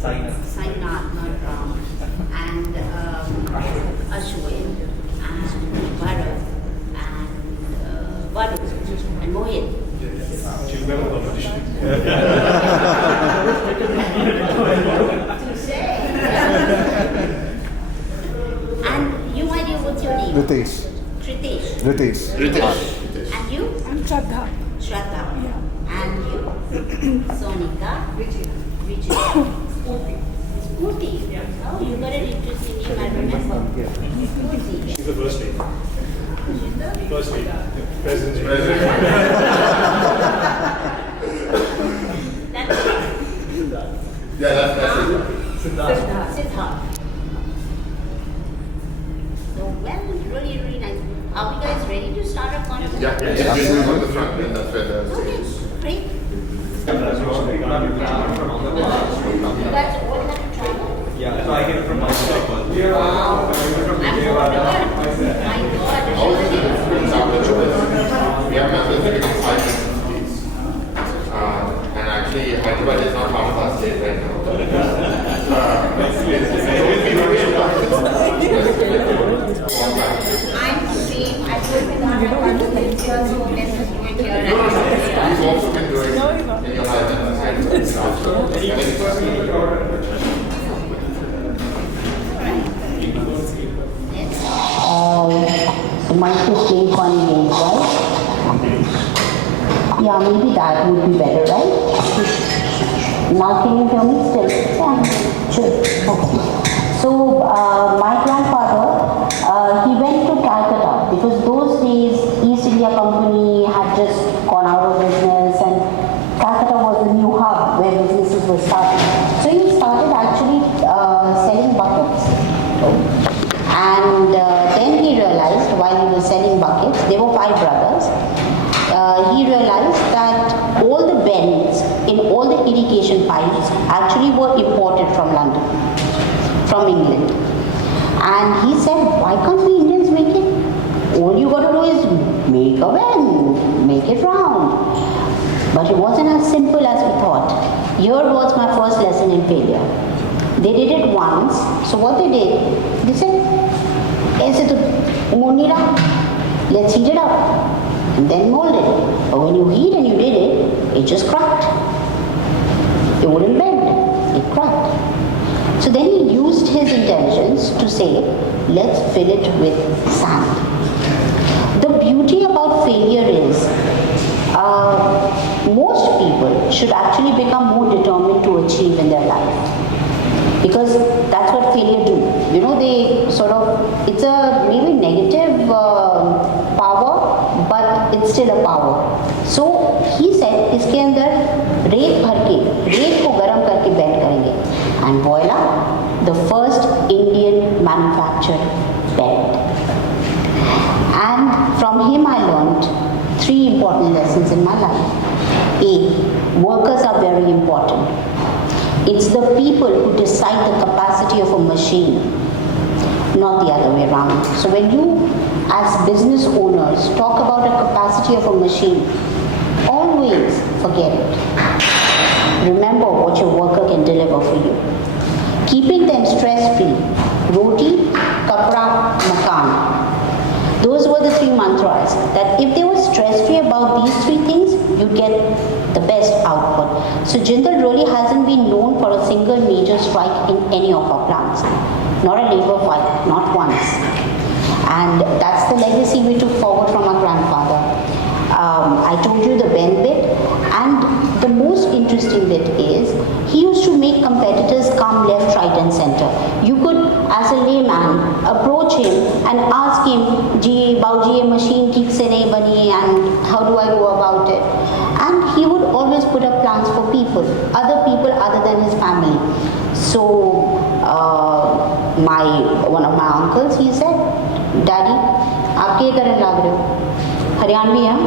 Sainath, not Ram, and Ashwin, and Bharat, and Varun, and Mohit. Do you remember competition? And you, my dear, what's your name? Ritesh. Tritesh. Ritesh. And you? I'm Shraddha. Shraddha. Yeah. And you? Sonika. Vijay. Spooty. Oh, you got an interesting name, I remember. Spooty. She's the first name. First name. President. That's it. Yeah, that's it. Siddharth. So, well, really, really nice. Are we guys ready to start our conversation? Yeah, we move on the front and that's where the Okay, great. You guys all have to travel? Yeah, so I get it from my shop. Wow. I'm so good. My God. all the different choice. We have members living in 5 different states. And actually, Hyderabad is not part of our state right now. I'm free. I told you that I want to make sure so let's just do it here. You've also been doing in your life and multi-stage one games, right? Yeah, maybe that would be better, right? Now can you hear me still? Yeah, sure. Okay. So my grandfather, he went to Calcutta because those days East India Company had just gone out of business and Calcutta was the new hub where businesses were starting. So he started actually selling buckets. And then he realized while he was selling buckets, there were 5 brothers, he realized that all the bends in all the irrigation pipes actually were imported from London, from England. And he said, why can't we Indians make it? All you got to do is make a bend, make it round. But it wasn't as simple as we thought. Here was my first lesson in failure. They did it once, so what they did, they said, ऐसे तो मोड़ नहीं रहा, let's heat it up and then mold it. But when you heat and you did it, it just cracked. It wouldn't bend, it cracked. So then he used his intelligence to say, let's fill it with sand. The beauty about failure is, most people should actually become more determined to achieve in their life. Because that's what failure do. You know, they sort of, it's a maybe negative power, but it's still a power. So he said, इसके अंदर रेत भर के, रेत को गरम करके bend करेंगे. And voila, the first Indian manufactured bed. And from him I learned 3 important lessons in my life. A, workers are very important. It's the people who decide the capacity of a machine, not the other way around. So when you, as business owners, talk about a capacity of a machine, always forget it. Remember what your worker can deliver for you. Keeping them stress-free. Roti, kapra, makan. Those were the 3 mantras, that if they were stress-free about these 3 things, you'd get the best output. So Jindal really hasn't been known for a single major strike in any of our plants. Not a labor fight, not once. And that's the legacy we took forward from our grandfather. I told you the bend bit, and the most interesting bit is, he used to make competitors come left, right and center. You could, as a layman, approach him and ask him, Ji, Bauji, ye machine theek se nahi bani, and how do I go about it? And he would always put up plans for people other than his family. So, one of my uncles, he said, Daddy, aap kya karan lag rahe ho? Haryanvi, huh?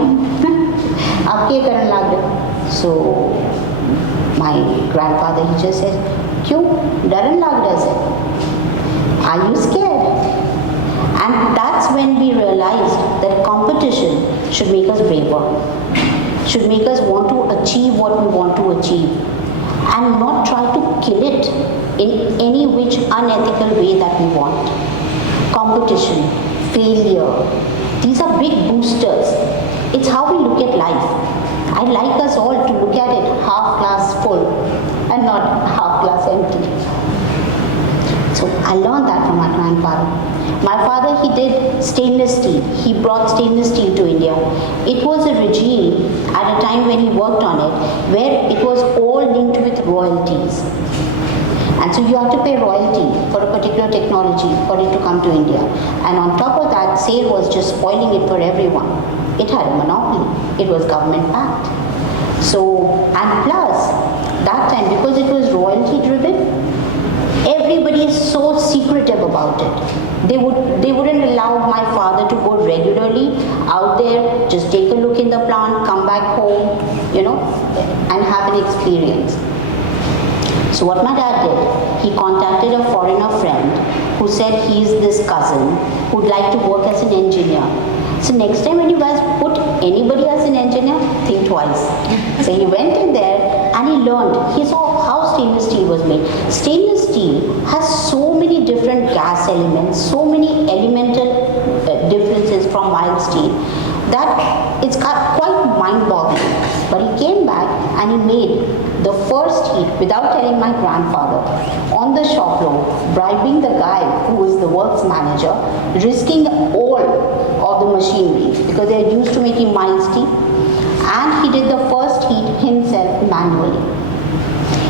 Aap kya karan lag rahe ho? So, my grandfather, he just said, Kyun? Daran lag raha hai? Are you scared? And that's when we realized that competition should make us braver, should make us want to achieve what we want to achieve, and not try to kill it in any which unethical way that we want. Competition, failure, these are big boosters. It's how we look at life. I'd like us all to look at it half glass full and not half glass empty. So I learned that from my grandfather. My father, he did stainless steel. He brought stainless steel to India. It was a regime at a time when he worked on it where it was all linked with royalties. And so you have to pay royalty for a particular technology for it to come to India. And on top of that, SAIL was just spoiling it for everyone. It had a monopoly. It was government backed. So, and plus, that time, because it was royalty driven, everybody is so secretive about it. They wouldn't allow my father to go regularly out there, just take a look in the plant, come back home, and have an experience. So what my dad did, he contacted a foreigner friend who said he's this cousin who'd like to work as an engineer. So next time when you guys put anybody as an engineer, think twice. So he went in there and he learned. He saw how stainless steel was made. Stainless steel has so many different gas elements, so many elemental differences from mild steel that it's quite mind-boggling. But he came back and he made the first heat without telling my grandfather on the shop floor, bribing the guy who was the works manager, risking all of the machinery because they're used to making mild steel, and he did the first heat himself manually.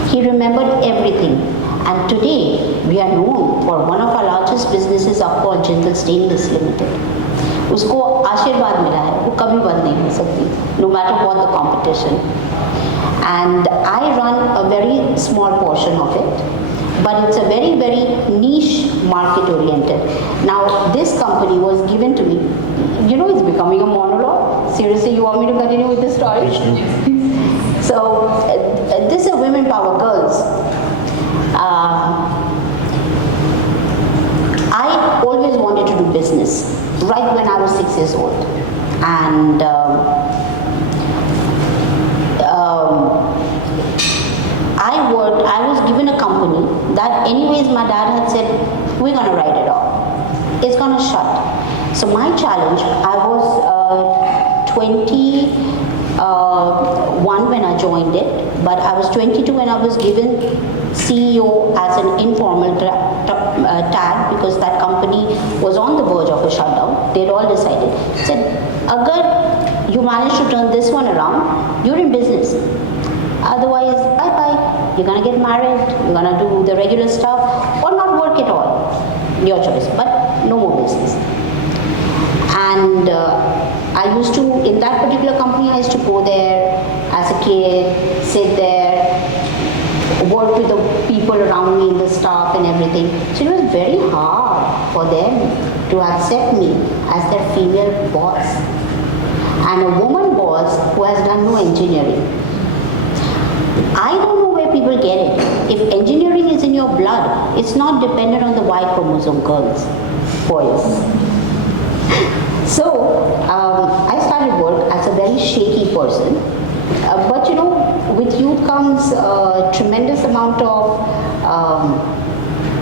He remembered everything, and today we are known for one of our largest businesses are called Jindal Stainless Limited. उसको आशीर्वाद मिला है, वो कभी बंद नहीं हो सकती, no matter what the competition. And I run a very small portion of it, but it's a very, very niche market oriented. Now this company was given to me, it's becoming a monologue. Seriously, you want me to continue with the story? So this is women power girls. I always wanted to do business right when I was 6 years old, and I was given a company that anyways my dad had said, we're going to write it off. It's going to shut. So my challenge, I was 21 when I joined it, but I was 22 when I was given CEO as an informal tag because that company was on the verge of a shutdown. They'd all decided. Said, agar you manage to turn this one around, you're in business. Otherwise, bye-bye. You're going to get married, you're going to do the regular stuff, or not work at all. Your choice, but no more business. And I used to, in that particular company, I used to go there as a kid, sit there, work with the people around me, the staff and everything. So it was very hard for them to accept me as their female boss. And a woman boss who has done no engineering. I don't know where people get it. If engineering is in your blood, it's not dependent on the Y chromosome, girls, boys. So I started work as a very shaky person. But with youth comes a tremendous amount of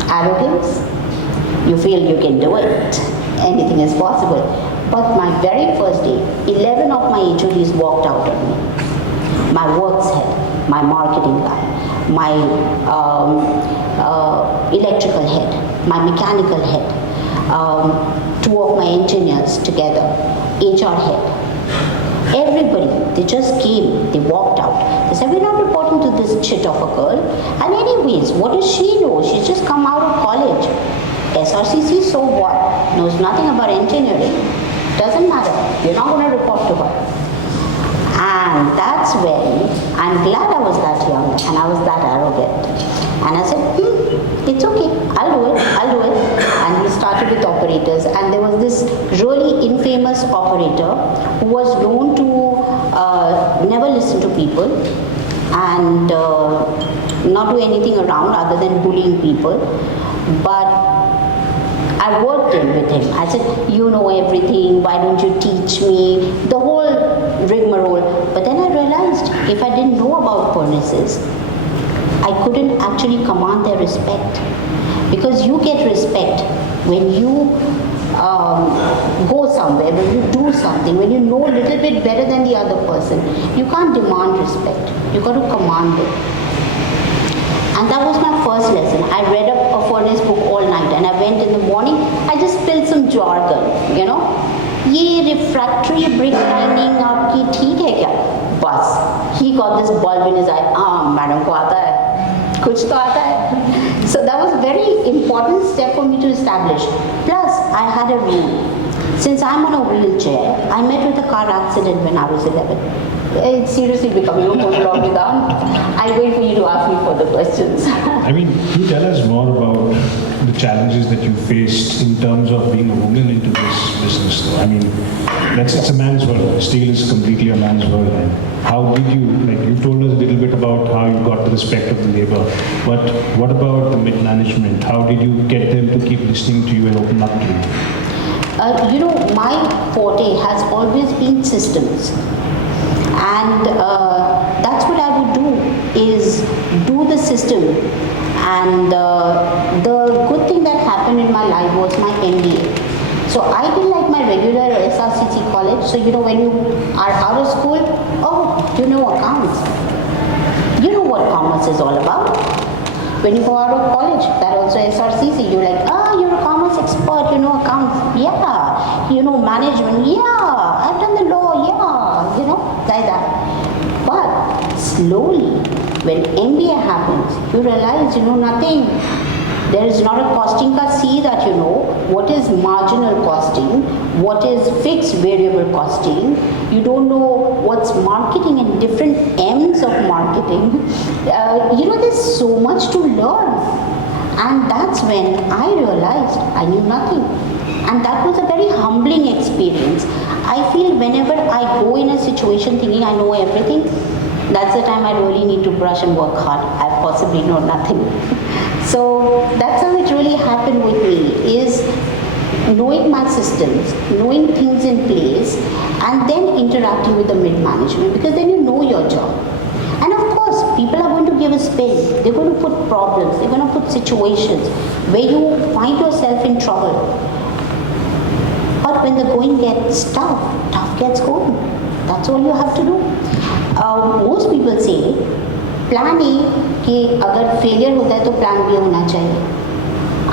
arrogance. You feel you can do it. Anything is possible. But my very first day, 11 of my HODs walked out on me. My works head, my marketing guy, my electrical head, my mechanical head, 2 of my engineers together, HR head. Everybody, they just came, they walked out. They said, we're not reporting to this chit of a girl. And anyways, what does she know? She's just come out of college. SRCC, so what? Knows nothing about engineering. Doesn't matter. You're not going to report to her. And that's when, I'm glad I was that young and I was that arrogant. And I said, it's okay, I'll do it. And we started with operators, and there was this really infamous operator who was known to never listen to people and not do anything around other than bullying people. But I worked in with him. I said, you know everything, why don't you teach me? The whole rigmarole. But then I realized if I didn't know about furnaces, I couldn't actually command their respect. Because you get respect when you go somewhere, when you do something, when you know a little bit better than the other person. You can't demand respect. You got to command it. And that was my first lesson. I read a furnace book all night, and I went in the morning, I just spilled some jargon, you know. ये refractory brick lining आपकी ठीक है क्या? बस. He got this bulb in his eye. Madam को आता है. कुछ तो आता है. So that was a very important step for me to establish. Plus, I had a rule. Since I'm on a wheelchair, I met with a car accident when I was 11. It's seriously becoming a monologue down. I'll wait for you to ask me further questions. I mean, can you tell us more about the challenges that you faced in terms of being a woman into this business? I mean, it's a man's world. Steel is completely a man's world. And how did you, like you told us a little bit about how you got the respect of the labor, but what about the mid-management? How did you get them to keep listening to you and open up to you? You know, my forte has always been systems. And that's what I would do, is do the system. And the good thing that happened in my life was my MBA. So I did like my regular SRCC college. So you know, when you are out of school, oh, you know accounts. You know what commerce is all about. When you go out of college, that also SRCC, you're like, you're a commerce expert, you know accounts, yeah. You know management, yeah. I've done the law, yeah. You know, like that. But slowly, when MBA happens, you realize you know nothing. There is not a costing ka C that you know. What is marginal costing? What is fixed variable costing? You don't know what's marketing and different M's of marketing. You know, there's so much to learn. And that's when I realized I knew nothing. And that was a very humbling experience. I feel whenever I go in a situation thinking I know everything, that's the time I really need to brush and work hard. I possibly know nothing. So that's how it really happened with me, is knowing my systems, knowing things in place, and then interacting with the mid-management, because then you know your job. And of course, people are going to give a spin. They're going to put problems. They're going to put situations where you find yourself in trouble. But when the going gets tough, tough gets going. That's all you have to do. Most people say, plan A कि अगर failure होता है तो plan B होना चाहिए.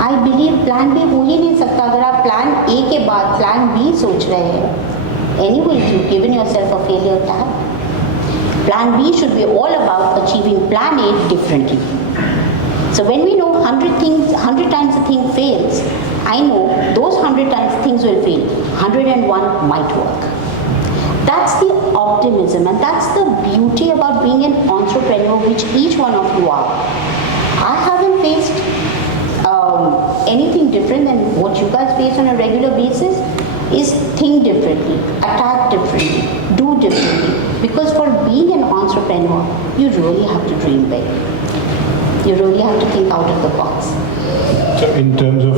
I believe plan B हो ही नहीं सकता अगर आप प्लान ए के बाद प्लान बी सोच रहे हैं. Anyways you given yourself a failure task. Plan B should be all about achieving plan A differently. So when we know 100 times a thing fails, I know those 100 times things will fail. 101 might work. That's the optimism, and that's the beauty about being an entrepreneur, which each one of you are. I haven't faced anything different than what you guys face on a regular basis. Is think differently, attack differently, do differently. Because for being an entrepreneur, you really have to dream big. You really have to think out of the box. So in terms of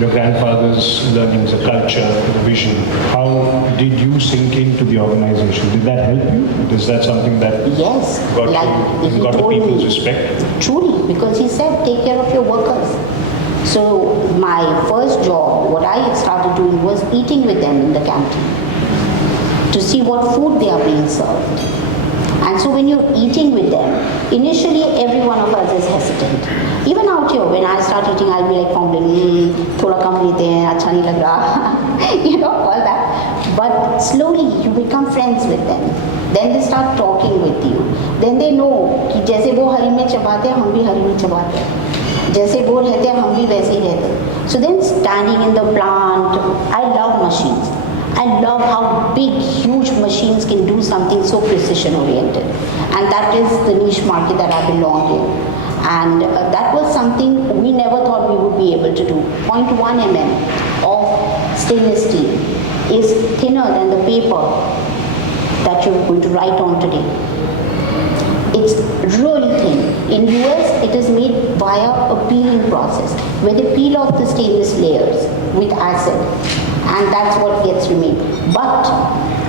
your grandfather's learnings, the culture, the vision, how did you sink into the organization? Did that help you? Is that something that Yes, got like got the people's respect? Truly, because he said, take care of your workers. So my first job, what I started doing was eating with them in the canteen to see what food they are being served. And so when you're eating with them, initially every one of us is hesitant. Even out here, when I start eating, I'll be like fumbling, thoda kam lete hain, acha nahi lag raha, you know, all that. But slowly you become friends with them. Then they start talking with you. Then they know कि जैसे वो हरी में चबाते हैं, हम भी हरी में चबाते हैं. जैसे वो रहते हैं, हम भी वैसे ही रहते हैं. So then standing in the plant, I love machines. I love how big, huge machines can do something so precision oriented. And that is the niche market that I belong in. And that was something we never thought we would be able to do. 0.1 mm of stainless steel is thinner than the paper that you're going to write on today. It's really thin. In US, it is made via a peeling process where they peel off the stainless layers with acid, and that's what gets remained. But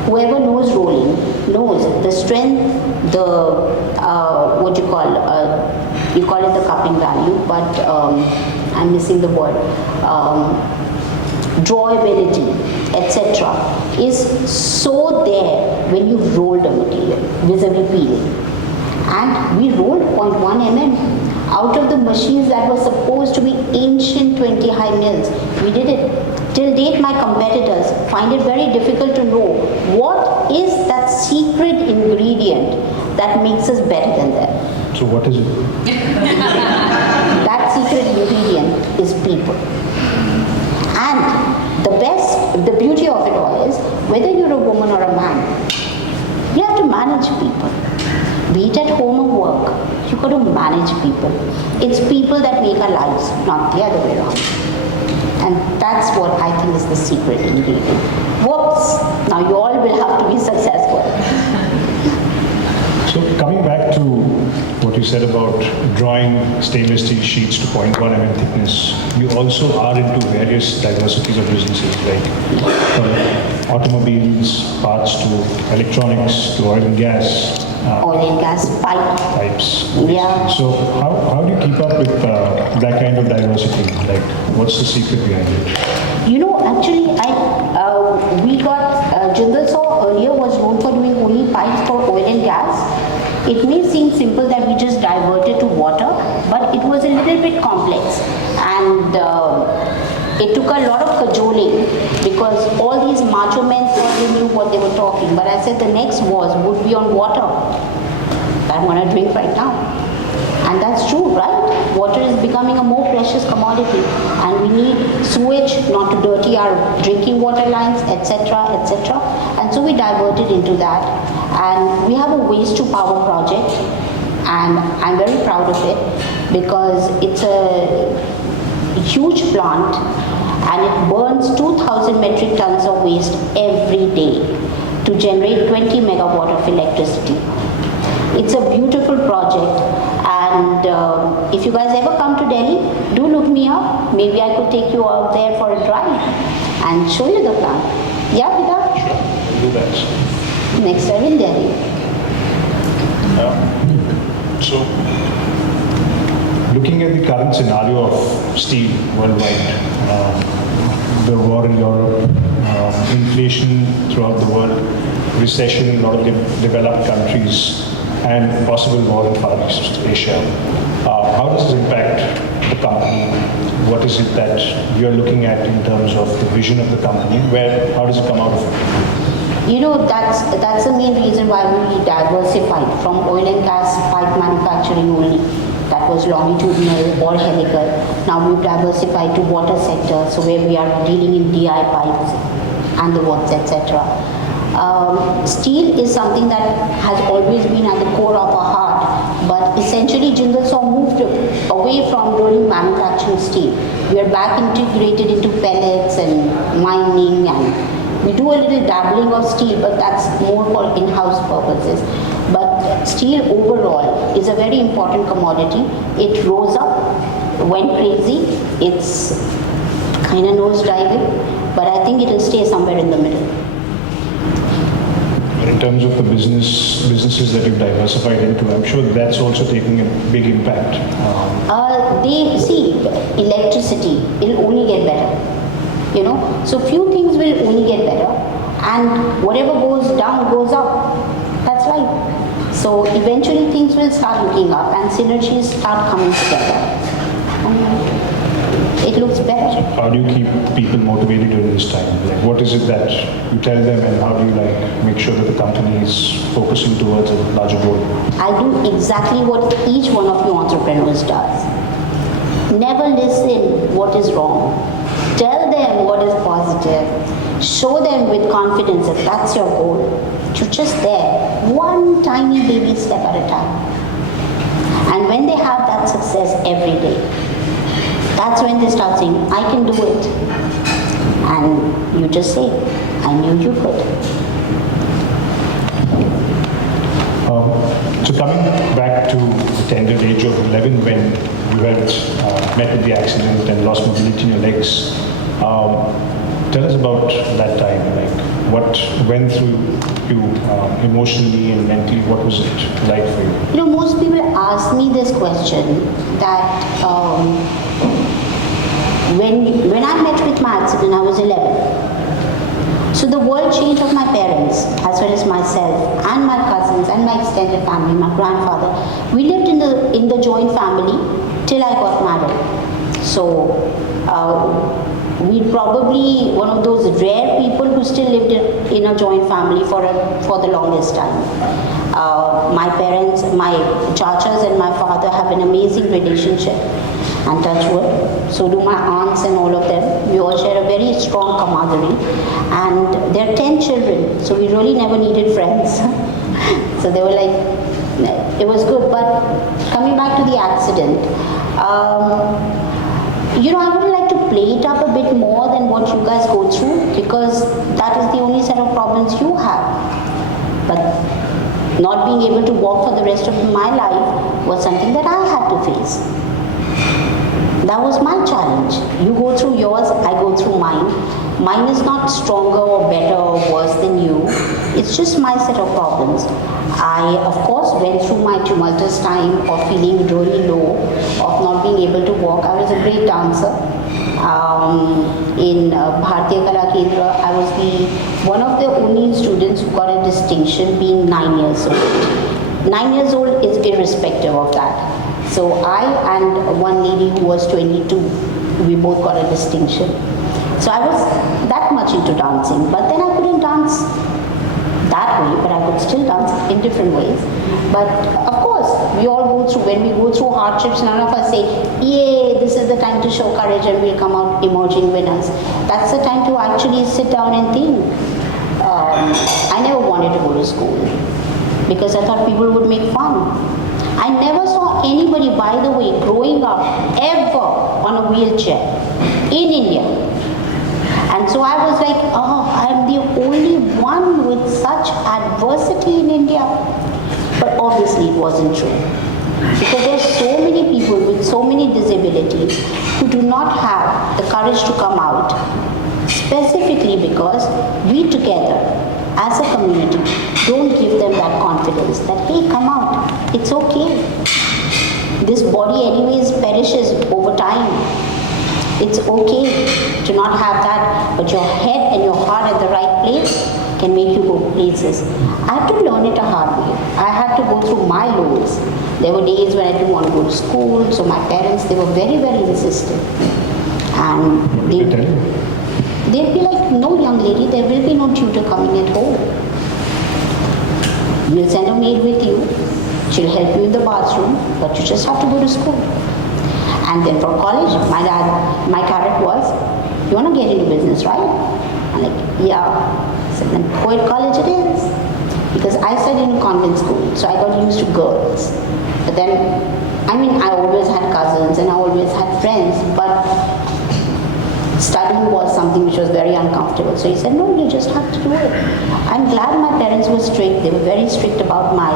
whoever knows rolling knows the strength, the you call it the cupping value, but I'm missing the word, drawability, etc., is so there when you roll the material vis-a-vis peeling. And we rolled 0.1 mm out of the machines that were supposed to be ancient 20 high mills. We did it. Till date, my competitors find it very difficult to know what is that secret ingredient that makes us better than them. So what is it? That secret ingredient is people. And the beauty of it all is, whether you're a woman or a man, you have to manage people. Be it at home or work, you got to manage people. It's people that make our lives, not the other way around. And that's what I think is the secret ingredient. Whoops! Now you all will have to be successful. So coming back to what you said about drawing stainless steel sheets to 0.1 mm thickness, you also are into various diversities of businesses, like from automobiles, parts to electronics to oil and gas. Oil and gas Pipes. Yeah. So how do you keep up with that kind of diversity? Like, what's the secret behind it? You know, actually, we got Jindal saw earlier was known for doing only pipes for oil and gas. It may seem simple that we just diverted to water, but it was a little bit complex, and it took a lot of cajoling because all these macho men thought they knew what they were talking. But I said the next wars would be on water. I want to drink right now. And that's true, right? Water is becoming a more precious commodity, and we need sewage not to dirty our drinking water lines, etc., etc. And so we diverted into that. And we have a waste to power project, and I'm very proud of it because it's a huge plant and it burns 2,000 metric tons of waste every day to generate 20 megawatt of electricity. It's a beautiful project, and if you guys ever come to Delhi, do look me up. Maybe I could take you out there for a drive and show you the plant. Yeah, Vida? Sure, we'll do that. Next time in Delhi. So, looking at the current scenario of steel worldwide, the war in Europe, inflation throughout the world, recession in a lot of developed countries, and possible war in Far East Asia, how does this impact the company? What is it that you're looking at in terms of the vision of the company? How does it come out of it? You know, that's the main reason why we diversified from oil and gas pipe manufacturing only. That was longitudinal or helical. Now we've diversified to water sector, so where we are dealing in DI pipes and the works, etc. Steel is something that has always been at the core of our heart, but essentially Jindal saw moved away from rolling manufacturing steel. We are back integrated into pellets and mining, and we do a little dabbling of steel, but that's more for in-house purposes. But steel overall is a very important commodity. It rose up, went crazy, it's kind of nosediving, but I think it will stay somewhere in the middle. In terms of the businesses that you've diversified into, I'm sure that's also taking a big impact. They see electricity, it'll only get better. You know, so few things will only get better, and whatever goes down goes up. That's life. So eventually things will start looking up and synergies start coming together. It looks better. How do you keep people motivated during this time? Like, what is it that you tell them, and how do you make sure that the company is focusing towards a larger goal? I do exactly what each one of you entrepreneurs does. Never listen what is wrong. Tell them what is positive. Show them with confidence that that's your goal. You're just there, one tiny baby step at a time. And when they have that success every day, that's when they start saying, I can do it. And you just say, I knew you could. So coming back to the tender age of 11, when you had met with the accident and lost mobility in your legs, tell us about that time. Like, what went through you emotionally and mentally? What was it like for you? You know, most people asked me this question that when I met with my accident, I was 11. So the world change of my parents, as well as myself and my cousins and my extended family, my grandfather, we lived in the joint family till I got married. So we probably one of those rare people who still lived in a joint family for the longest time. My parents, my chachas and my father have an amazing relationship, and touch wood. So do my aunts and all of them. We all share a very strong camaraderie, and there are 10 children, so we really never needed friends. So they were like, it was good. But coming back to the accident, I would like to play it up a bit more than what you guys go through, because that is the only set of problems you have. But not being able to walk for the rest of my life was something that I had to face. That was my challenge. You go through yours, I go through mine. Mine is not stronger or better or worse than you. It's just my set of problems. I, of course, went through my tumultuous time of feeling really low, of not being able to walk. I was a great dancer. In Bharatiya Kala Kendra, I was one of the only students who got a distinction being 9 years old. 9 years old is irrespective of that. So I and one lady who was 22, we both got a distinction. So I was that much into dancing, but then I couldn't dance that way, but I could still dance in different ways. But of course, we all go through, when we go through hardships, none of us say, yay, this is the time to show courage and we'll come out emerging winners. That's the time to actually sit down and think. I never wanted to go to school because I thought people would make fun. I never saw anybody, by the way, growing up ever on a wheelchair in India. And so I was like, oh, I'm the only one with such adversity in India. But obviously it wasn't true. Because there are so many people with so many disabilities who do not have the courage to come out, specifically because we together, as a community, don't give them that confidence that, hey, come out, it's okay. This body anyways perishes over time. It's okay to not have that, but your head and your heart at the right place can make you go places. I had to learn it a hard way. I had to go through my lows. There were days when I didn't want to go to school, so my parents, they were very, very insistent. And they'd be like, no, young lady, there will be no tutor coming at home. We'll send a maid with you. She'll help you in the bathroom, but you just have to go to school. And then for college, my carrot was, you want to get into business, right? I'm like, yeah. So then Poet College it is. Because I studied in convent school, so I got used to girls. But then, I always had cousins and I always had friends, but studying was something which was very uncomfortable. So he said, no, you just have to do it. I'm glad my parents were strict. They were very strict about my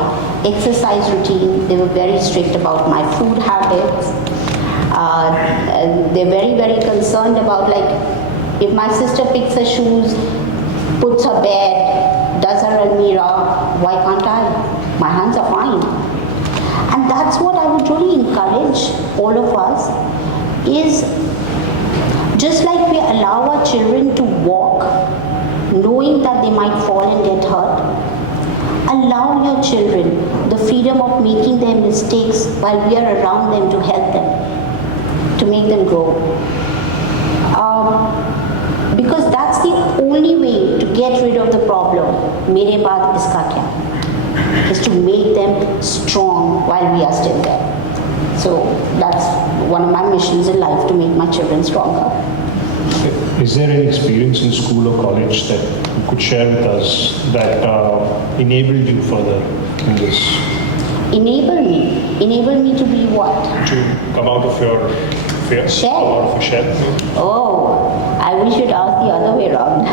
exercise routine. They were very strict about my food habits. They're very, very concerned about, like, if my sister picks her shoes, puts her bed, does her almirah, why can't I? My hands are fine. And that's what I would really encourage all of us, is just like we allow our children to walk, knowing that they might fall and get hurt, allow your children the freedom of making their mistakes while we are around them to help them, to make them grow. Because that's the only way to get rid of the problem, mere baat iska kya, is to make them strong while we are still there. So that's one of my missions in life, to make my children stronger. Is there any experience in school or college that you could share with us that enabled you further in this? Enable me? Enable me to be what? To come out of your fear? Shell? Come out of your shell? Oh, I wish you'd ask the other way around.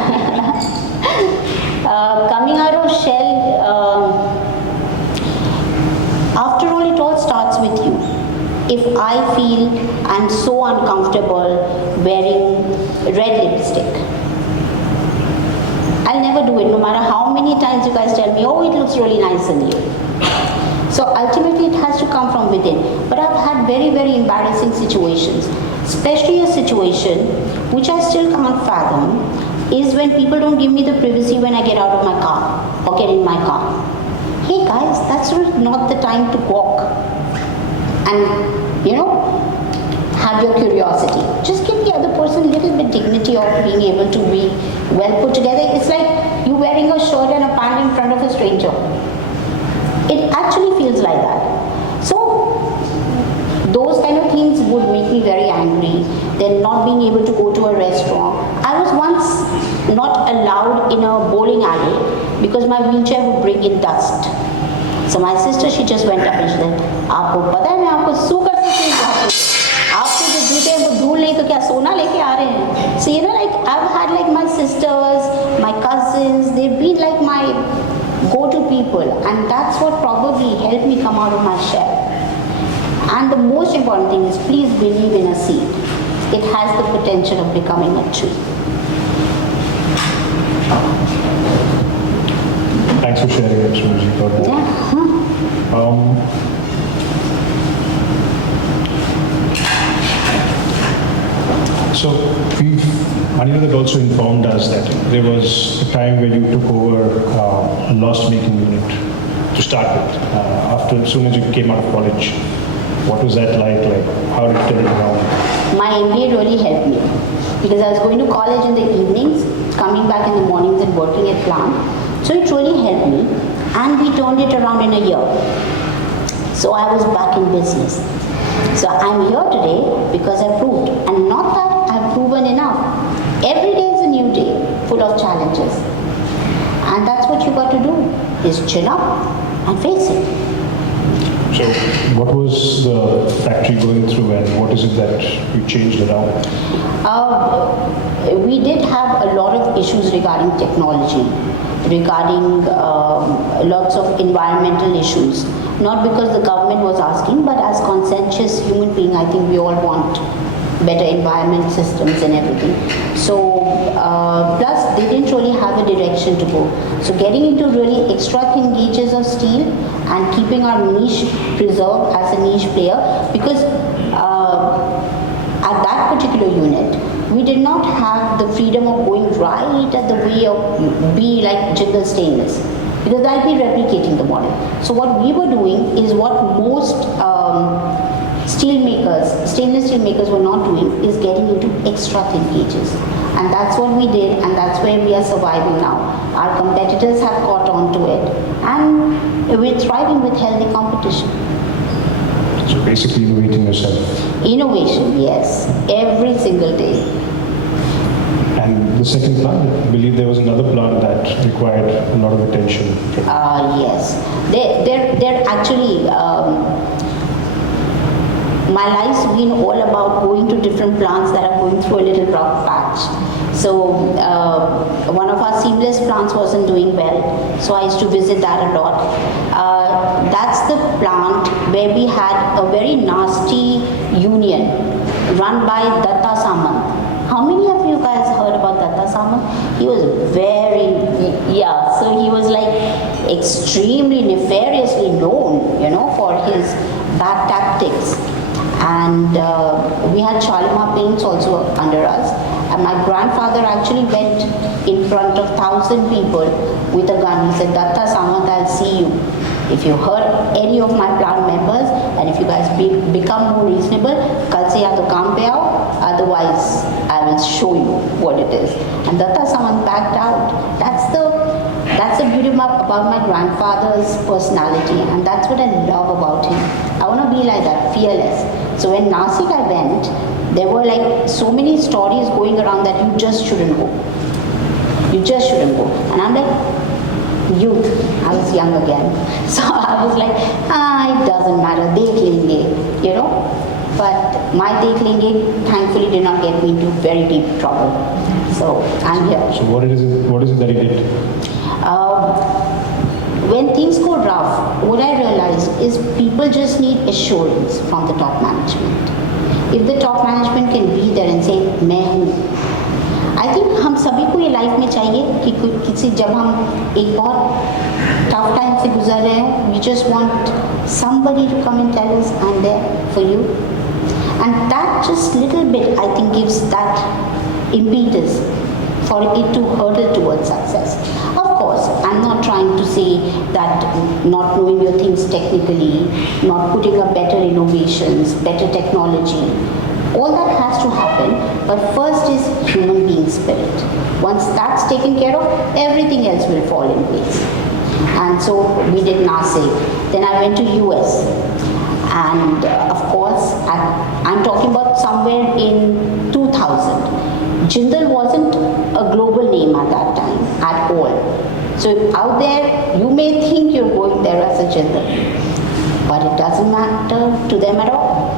Coming out of shell, after all, it all starts with you. If I feel I'm so uncomfortable wearing red lipstick, I'll never do it, no matter how many times you guys tell me, oh, it looks really nice on you. So ultimately it has to come from within. But I've had very, very embarrassing situations, especially a situation which I still can't fathom is when people don't give me the privacy when I get out of my car or get in my car. Hey guys, that's not the time to walk and, have your curiosity. Just give the other person a little bit dignity of being able to be well put together. It's like you wearing a shirt and a pant in front of a stranger. It actually feels like that. So those kind of things would make me very angry. Then not being able to go to a restaurant. I was once not allowed in a bowling alley because my wheelchair would bring in dust. So my sister, she just went up and she said, "आपको पता है मैं आपको सू कर सकती हूँ? आपके जो जूते हैं वो धूल नहीं तो क्या सोना लेके आ रहे हैं?" So I've had like my sisters, my cousins, they've been like my go-to people, and that's what probably helped me come out of my shell. And the most important thing is, please believe in a seed. It has the potential of becoming a tree. Thanks for sharing it, Suji. So Anil had also informed us that there was a time when you took over a loss-making unit to start with. As soon as you came out of college, what was that like? How did it turn around? My MBA really helped me because I was going to college in the evenings, coming back in the mornings and working at plant. So it really helped me, and we turned it around in a year. So I was back in business. So I'm here today because I proved, and not that I've proven enough. Every day is a new day, full of challenges. And that's what you got to do, is chin up and face it. So what was the factory going through, and what is it that you changed around? We did have a lot of issues regarding technology, regarding lots of environmental issues. Not because the government was asking, but as conscientious human being, I think we all want better environment systems and everything. So plus they didn't really have a direction to go. So getting into really extra thin gauges of steel and keeping our niche preserved as a niche player, because at that particular unit, we did not have the freedom of going right at the way of be like Jindal stainless, because I'll be replicating the model. So what we were doing is what most stainless steel makers were not doing, is getting into extra thin gauges. And that's what we did, and that's where we are surviving now. Our competitors have caught on to it, and we're thriving with healthy competition. So basically innovating yourself. Innovation, yes, every single day. And the second plant, I believe there was another plant that required a lot of attention. Yes, they're actually, my life's been all about going to different plants that are going through a little rough patch. So one of our seamless plants wasn't doing well, so I used to visit that a lot. That's the plant where we had a very nasty union run by Datta Samant. How many of you guys heard about Datta Samant? He was so he was like extremely nefariously known, for his bad tactics. And we had Shalimar Paints also under us. And my grandfather actually went in front of 1,000 people with a gun. He said, "Datta Samant, I'll see you. If you hurt any of my plant members, and if you guys become more reasonable, kal se ya to kaam pe aao, otherwise I will show you what it is." And Datta Samant backed out. That's the beauty about my grandfather's personality, and that's what I love about him. I want to be like that, fearless. So when Nasik I went, there were like so many stories going around that you just shouldn't go. You just shouldn't go. And I'm like, youth, I was young again. So I was like, it doesn't matter, dekh lenge, But my dekh lenge thankfully did not get me into very deep trouble. So I'm here. So what is it that he did? When things go rough, what I realized is people just need assurance from the top management. If the top management can be there and say, मैं हूँ, I think हम सभी को ये life में चाहिए कि जब हम एक बहुत टफ टाइम से गुजर रहे हैं, we just want somebody to come and tell us, I'm there for you. And that just little bit, I think, gives that impetus for it to hurdle towards success. Of course, I'm not trying to say that not knowing your things technically, not putting up better innovations, better technology, all that has to happen, but first is human being spirit. Once that's taken care of, everything else will fall in place. And so we did NASIC. Then I went to US. And of course, I'm talking about somewhere in 2000. Jindal wasn't a global name at that time at all. So out there, you may think you're going there as a Jindal, but it doesn't matter to them at all.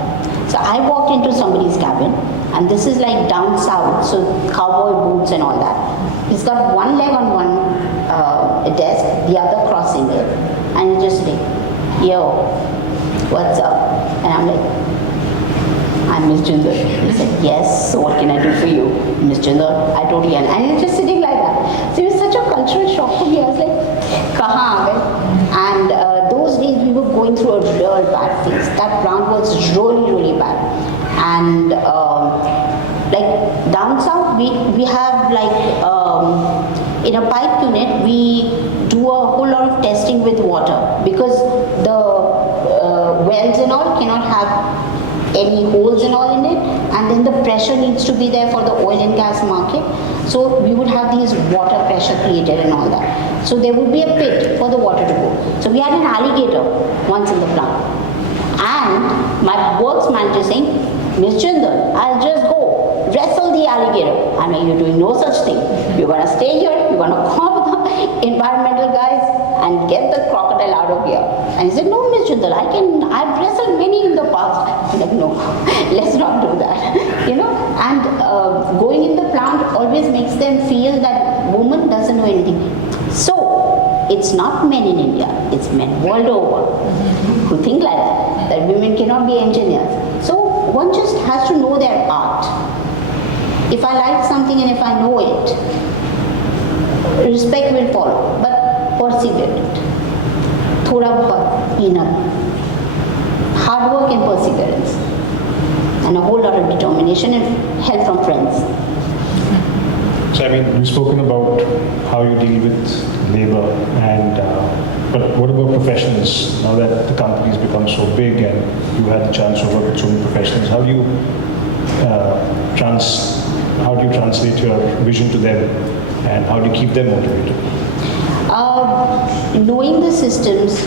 So I walked into somebody's cabin, and this is like down south, so cowboy boots and all that. He's got one leg on one desk, the other crossing it, and he's just like, yo, what's up? And I'm like, I'm Miss Jindal. He said, yes, so what can I do for you? Miss Jindal, I totally am. And he's just sitting like that. So it was such a cultural shock for me. I was like, kahan aa gaye? And those days we were going through a real bad phase. That plant was really, really bad. And like down south, we have like, in a pipe unit, we do a whole lot of testing with water because the wells and all cannot have any holes and all in it, and then the pressure needs to be there for the oil and gas market. So we would have these water pressure created and all that. So there would be a pit for the water to go. So we had an alligator once in the plant. And my works manager saying, Miss Jindal, I'll just go wrestle the alligator. I mean, you're doing no such thing. You're going to stay here, you're going to call the environmental guys and get the crocodile out of here. And he said, no, Miss Jindal, I've wrestled many in the past. I'm like, no, let's not do that. You know, and going in the plant always makes them feel that woman doesn't know anything. So, it's not men in India, it's men world over who think like that women cannot be engineers. So, one just has to know their art. If I like something and if I know it, respect will follow, but persevere it. Thoda bahut enough. Hard work and perseverance, and a whole lot of determination and help from friends. So I mean, you've spoken about how you deal with labor, and but what about professionals? Now that the company's become so big and you had the chance to work with so many professionals, how do you translate your vision to them, and how do you keep them motivated? Knowing the systems,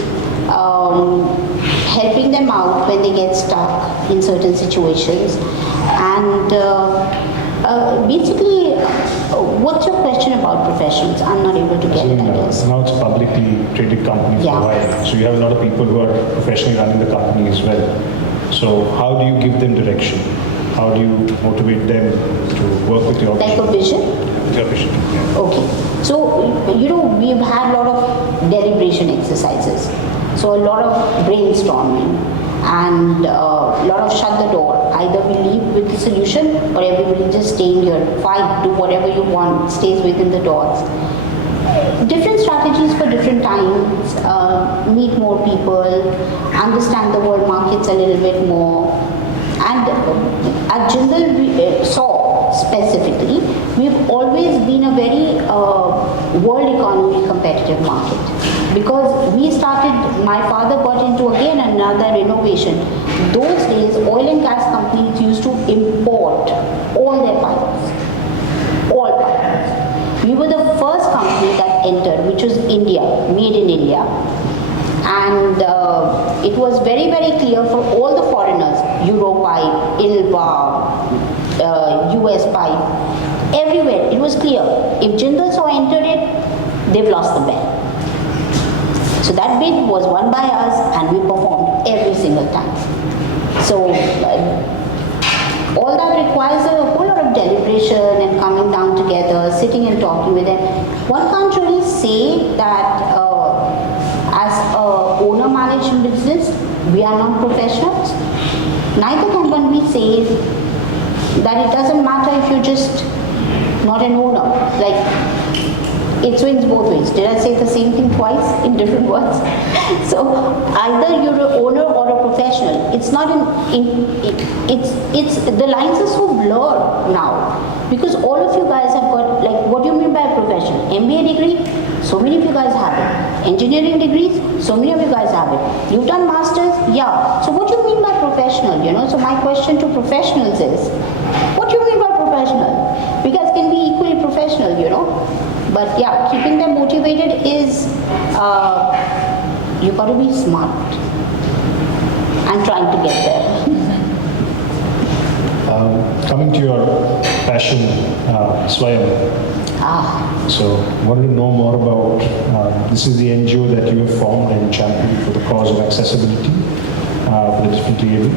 helping them out when they get stuck in certain situations, and basically, what's your question about professionals? I'm not able to get it. Now it's a publicly traded company for a while, so you have a lot of people who are professionally running the company as well. So how do you give them direction? How do you motivate them to work with your like a vision? With your vision, yeah. Okay. So, you know, we've had a lot of deliberation exercises. So a lot of brainstorming and a lot of shut the door. Either we leave with the solution or everybody just stay in here, fight, do whatever you want, stays within the doors. Different strategies for different times, meet more people, understand the world markets a little bit more. And at Jindal, we saw specifically, we've always been a very world economy competitive market. Because we started, my father got into again another innovation. Those days, oil and gas companies used to import all their pipes. All pipes. We were the first company that entered, which was India, made in India. And it was very, very clear for all the foreigners, Euro pipe, Ilva, US pipe, everywhere, it was clear. If Jindal saw entered it, they've lost the bet. So that bid was won by us and we performed every single time. So all that requires a whole lot of deliberation and coming down together, sitting and talking with them. One can't really say that as a owner-managed business, we are not professionals. Neither can we say that it doesn't matter if you're just not an owner. Like it swings both ways. Did I say the same thing twice in different words? So either you're an owner or a professional. It's not it's the lines are so blurred now because all of you guys have got, like, what do you mean by a professional? MBA degree? So many of you guys have it. Engineering degrees? So many of you guys have it. You've done masters? Yeah. So what do you mean by professional? So my question to professionals is, what do you mean by professional? You guys can be equally professional, But yeah, keeping them motivated is, you got to be smart and trying to get there. Coming to your passion, Swayam. So, wanted to know more about, this is the NGO that you have formed and championed for the cause of accessibility for the differently able.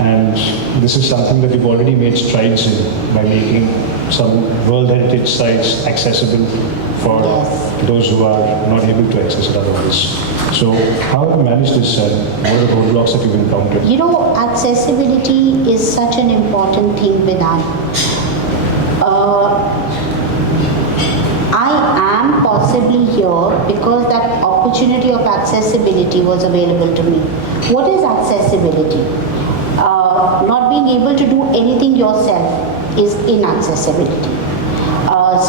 And this is something that you've already made strides in by making some World Heritage sites accessible for those who are not able to access it otherwise. So how have you managed this and what are the roadblocks that you've encountered? Accessibility is such an important thing, Vedant. I am possibly here because that opportunity of accessibility was available to me. What is accessibility? Not being able to do anything yourself is inaccessibility.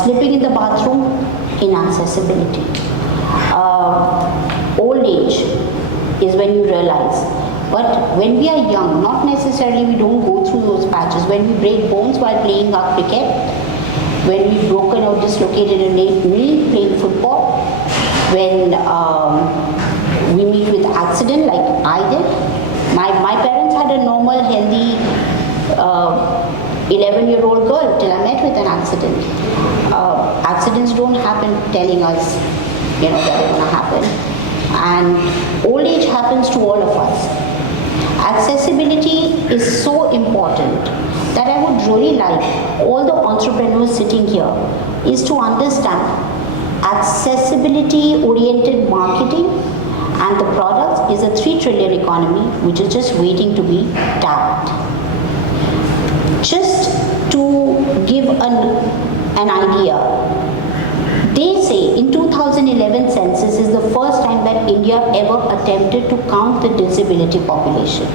Sleeping in the bathroom, inaccessibility. Old age is when you realize. But when we are young, not necessarily we don't go through those patches. When we break bones while playing our cricket, when we've broken or dislocated a knee playing football, when we meet with accident like I did. My parents had a normal, healthy 11-year-old girl till I met with an accident. Accidents don't happen telling us, that they're going to happen. And old age happens to all of us. Accessibility is so important that I would really like all the entrepreneurs sitting here is to understand accessibility-oriented marketing and the products is a 3 trillion economy which is just waiting to be tapped. Just to give an idea, they say in 2011 census is the first time that India ever attempted to count the disability population.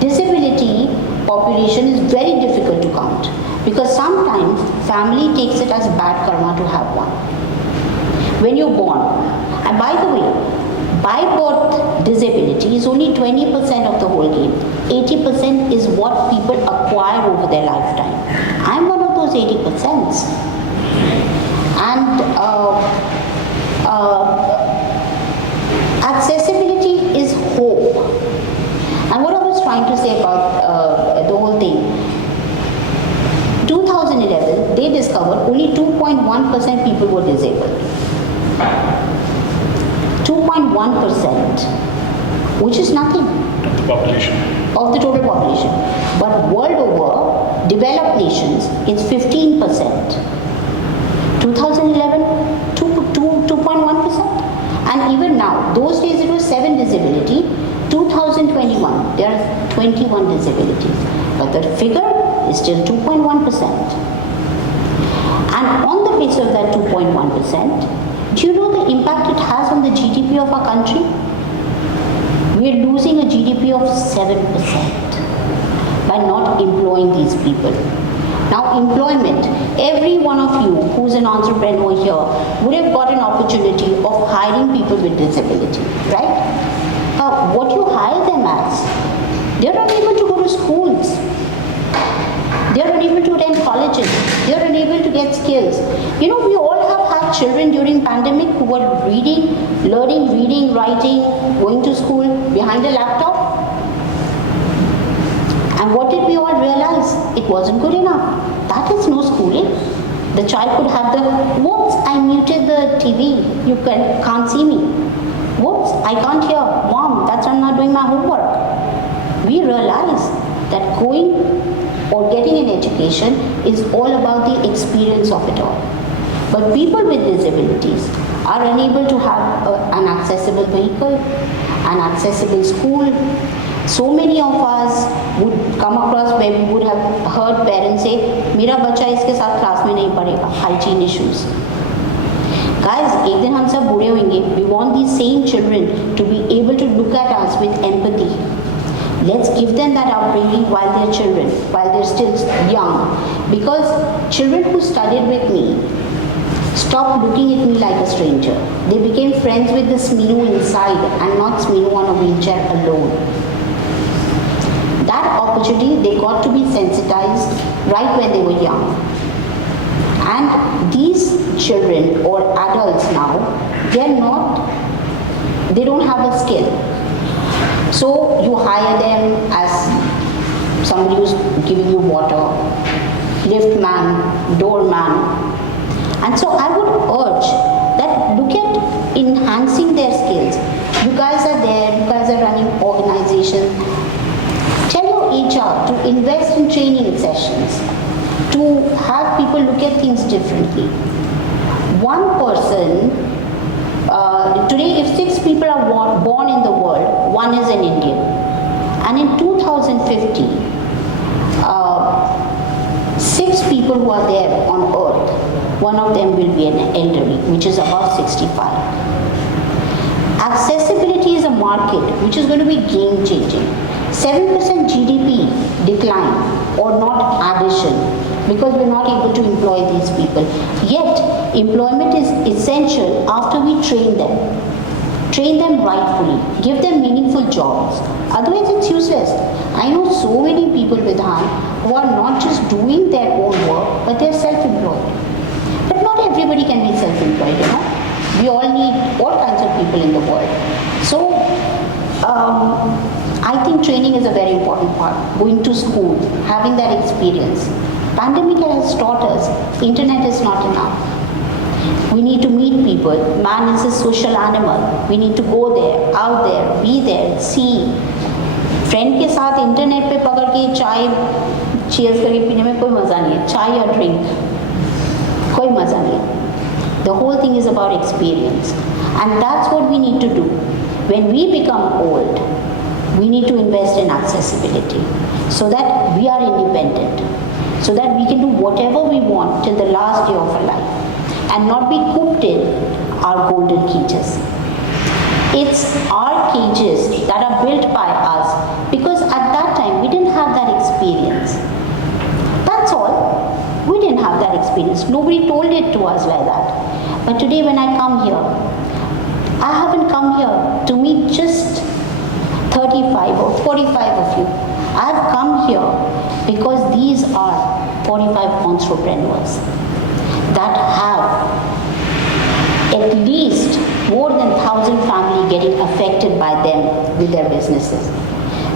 Disability population is very difficult to count because sometimes family takes it as bad karma to have one. When you're born, and by the way, by birth disability is only 20% of the whole game. 80% is what people acquire over their lifetime. I'm one of those 80%. And accessibility is hope. And what I was trying to say about the whole thing, 2011, they discovered only 2.1% people were disabled. 2.1%, which is nothing. Of the total population. But world over, developed nations, it's 15%. 2011, 2.1%. And even now, those days it was 7 disability. 2021, there are 21 disabilities. But the figure is still 2.1%. And on the basis of that 2.1%, do you know the impact it has on the GDP of our country? We are losing a GDP of 7% by not employing these people. Now employment, every one of you who's an entrepreneur here would have got an opportunity of hiring people with disability, right? Now what you hire them as, they're unable to go to schools. They're unable to attend colleges. They're unable to get skills. We all have had children during pandemic who were learning reading, writing, going to school behind a laptop. And what did we all realize? It wasn't good enough. That is no schooling. The child could have whoops, I muted the TV. You can't see me. Whoops, I can't hear. Mom, I'm not doing my homework. We realized that going or getting an education is all about the experience of it all. But people with disabilities are unable to have an accessible vehicle, an accessible school. So many of us would come across where we would have heard parents say, "Mera bacha iske saath class mein nahi padhega," hygiene issues. Guys, एक दिन हम सब बूढ़े होंगे. We want these same children to be able to look at us with empathy. Let's give them that upbringing while they're children, while they're still young. Because children who studied with me stopped looking at me like a stranger. They became friends with the Sminu inside and not Sminu on a wheelchair alone. That opportunity, they got to be sensitized right when they were young. And these children or adults now, they don't have a skill. So you hire them as somebody who's giving you water, lift man, doorman. And so I would urge that look at enhancing their skills. You guys are there, you guys are running organizations. Tell your HR to invest in training sessions, to have people look at things differently. One person, today if 6 people are born in the world, 1 is an Indian. And in 2050, 6 people who are there on earth, 1 of them will be an elderly, which is above 65. Accessibility is a market which is going to be game changing. 7% GDP decline or not addition because we're not able to employ these people. Yet, employment is essential after we train them. Train them rightfully. Give them meaningful jobs. Otherwise, it's useless. I know so many people with hand who are not just doing their own work, but they're self-employed. But not everybody can be self-employed, you know. We all need all kinds of people in the world. So, I think training is a very important part. Going to school, having that experience. Pandemic has taught us internet is not enough. We need to meet people. Man is a social animal. We need to go there, out there, be there, see. Friend के साथ internet पे पकड़ के चाय cheers करके पीने में कोई मजा नहीं है. चाय या drink, कोई मजा नहीं है. The whole thing is about experience, and that's what we need to do. When we become old, we need to invest in accessibility so that we are independent, so that we can do whatever we want till the last day of our life and not be cooped in our golden cages. It's our cages that are built by us because at that time we didn't have that experience. That's all. We didn't have that experience. Nobody told it to us like that. But today when I come here, I haven't come here to meet just 35 or 45 of you. I have come here because these are 45 entrepreneurs that have at least more than 1,000 families getting affected by them with their businesses.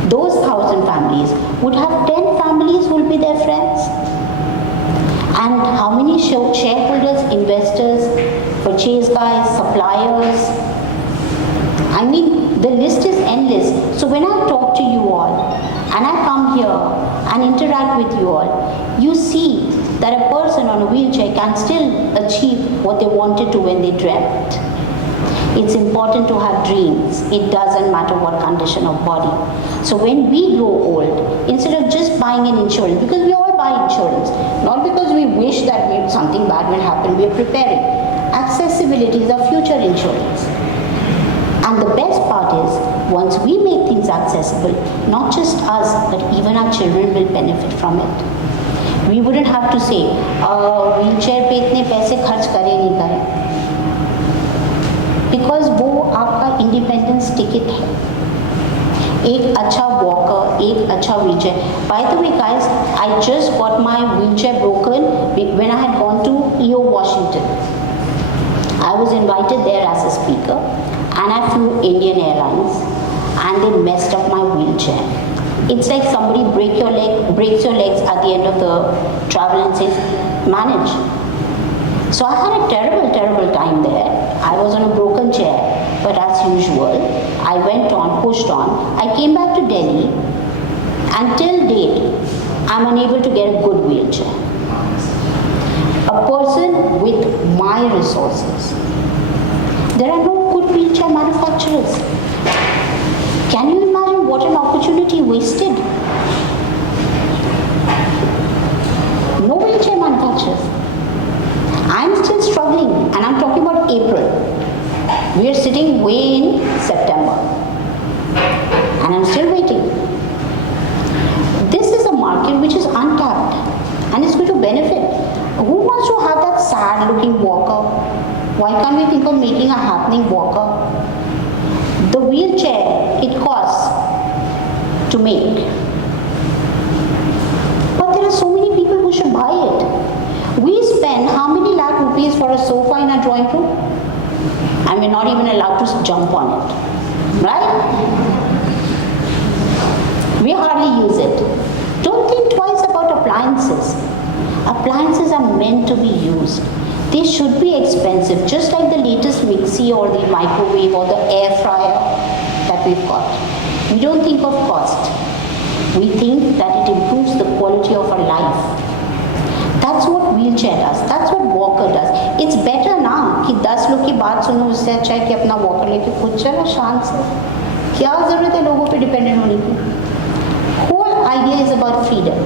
Those 1,000 families would have 10 families who will be their friends. And how many shareholders, investors, purchase guys, suppliers? I mean, the list is endless. So when I talk to you all, and I come here and interact with you all, you see that a person on a wheelchair can still achieve what they wanted to when they dreamt. It's important to have dreams. It doesn't matter what condition of body. So when we grow old, instead of just buying an insurance, because we all buy insurance, not because we wish that something bad will happen, we are preparing. Accessibility is our future insurance. And the best part is, once we make things accessible, not just us, but even our children will benefit from it. We wouldn't have to say, wheelchair पे इतने पैसे खर्च करें नहीं करें. Because वो आपका independence ticket है. एक अच्छा walker, एक अच्छा wheelchair. By the way, guys, I just got my wheelchair broken when I had gone to EO Washington. I was invited there as a speaker. And I flew Indian Airlines and they messed up my wheelchair. It's like somebody breaks your legs at the end of the travel and says, manage. So I had a terrible, terrible time there. I was on a broken chair, but as usual, I went on, pushed on. I came back to Delhi and till date, I'm unable to get a good wheelchair. A person with my resources. There are no good wheelchair manufacturers. Can you imagine what an opportunity wasted? No wheelchair manufacturers. I'm still struggling, and I'm talking about AP looking walker? Why can't we think of making a happening walker? The wheelchair, it costs to make. But there are so many people who should buy it. We spend how many lakh rupees for a sofa in our drawing room? And we're not even allowed to jump on it. Right? We hardly use it. Don't think twice about appliances. Appliances are meant to be used. They should be expensive, just like the latest mixie or the microwave or the air fryer that we've got. We don't think of cost. We think that it improves the quality of our life. That's what wheelchair does. That's what walker does. It's better ना कि 10 लोग की बात सुनो उससे अच्छा है कि अपना walker लेके खुद चलो शांत से. क्या जरूरत है लोगों पे dependent होने की? Whole idea is about freedom.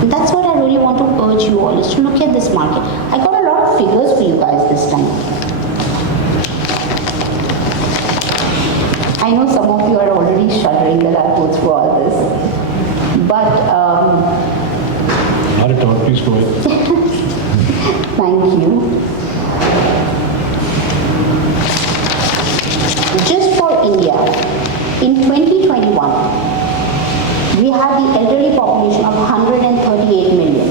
And that's what I really want to urge you all, is to look at this market. I got a lot of figures for you guys this time. I know some of you are already shuddering that I'll go through all this. But, Not at all, please go ahead. thank you. Just for India, in 2021, we had the elderly population of 138 million.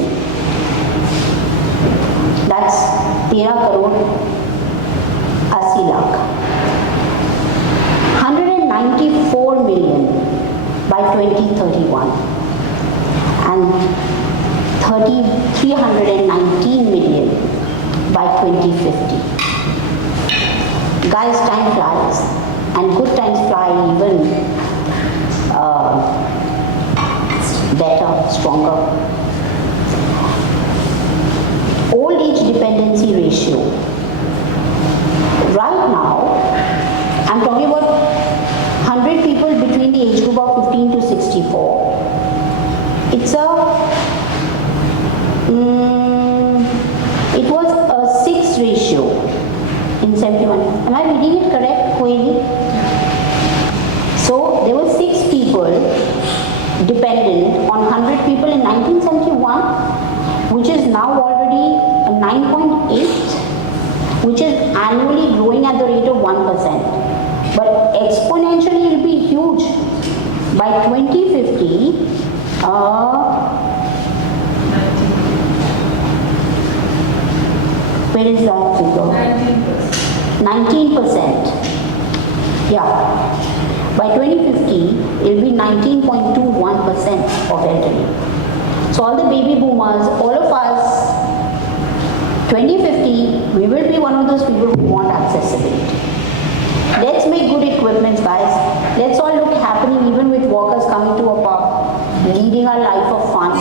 That's 13 crore 80 lakh. 194 million by 2031 and 319 million by 2050. Guys, time flies, and good times fly even better, stronger. Old age dependency ratio. Right now, I'm talking about 100 people between the age group of 15 to 64. It's it was a 6 ratio in 71. Am I reading it correct, Koeli? So there were 6 people dependent on 100 people in 1971, which is now already a 9.8, which is annually growing at the rate of 1%. But exponentially it will be huge. By 2050, where is that figure? 19%. Yeah. By 2050, it will be 19.21% of elderly. So all the baby boomers, all of us, 2050, we will be one of those people who want accessibility. Let's make good equipments, guys. Let's all look happening even with walkers coming to a pub, leading a life of fun,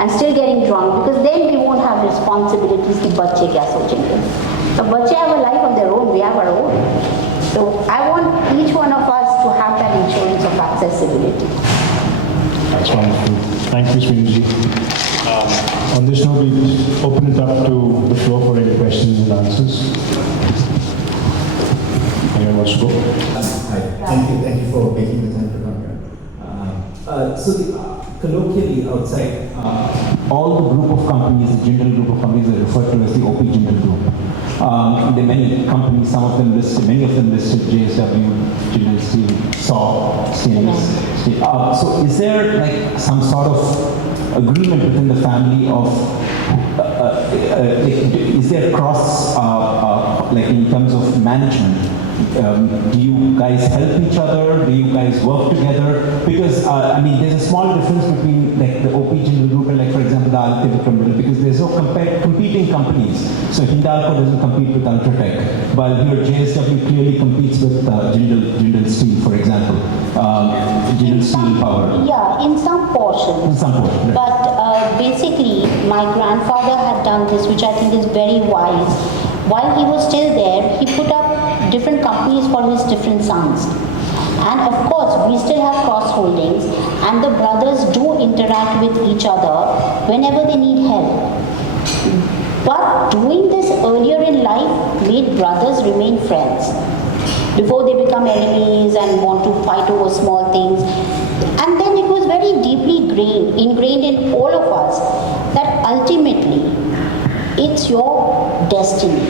and still getting drunk, because then we won't have responsibilities ki bacche kya sochenge. So bacche have a life of their own, we have our own. So I want each one of us to have that insurance of accessibility. That's wonderful. Thank you, Sminu. On this note, we open it up to the floor for any questions and answers. Anyone wants to go? Hi. Thank you for making the time to come here. Colloquially outside, all the group of companies, the Jindal group of companies, are referred to as the OP Jindal group. There are many companies, some of them listed, many of them listed, JSW, Jindal Steel, SAW, Stainless Steel. So is there like some sort of agreement within the family of, is there cross, like in terms of management? Do you guys help each other? Do you guys work together? Because I mean, there's a small difference between like the OP Jindal group and like, for example, the Aditya Vikram Jindal, because there's no competing companies. So Hindalco doesn't compete with Ultratech, while here JSW clearly competes with Jindal Steel, for example, Jindal Steel Power. Yeah, in some portions. In some portion, right. But basically, my grandfather had done this, which I think is very wise. While he was still there, he put up different companies for his different sons. And of course, we still have cross holdings, and the brothers do interact with each other whenever they need help. But doing this earlier in life made brothers remain friends before they become enemies and want to fight over small things. And then it was very deeply ingrained in all of us that ultimately, It's your destiny.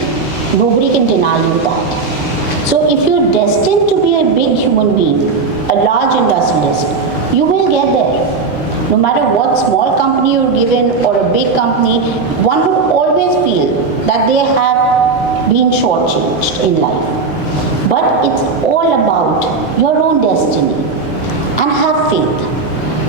Nobody can deny you that. So if you're destined to be a big human being, a large industrialist, you will get there. No matter what small company you're given or a big company, one would always feel that they have been shortchanged in life. But it's all about your own destiny. And have faith.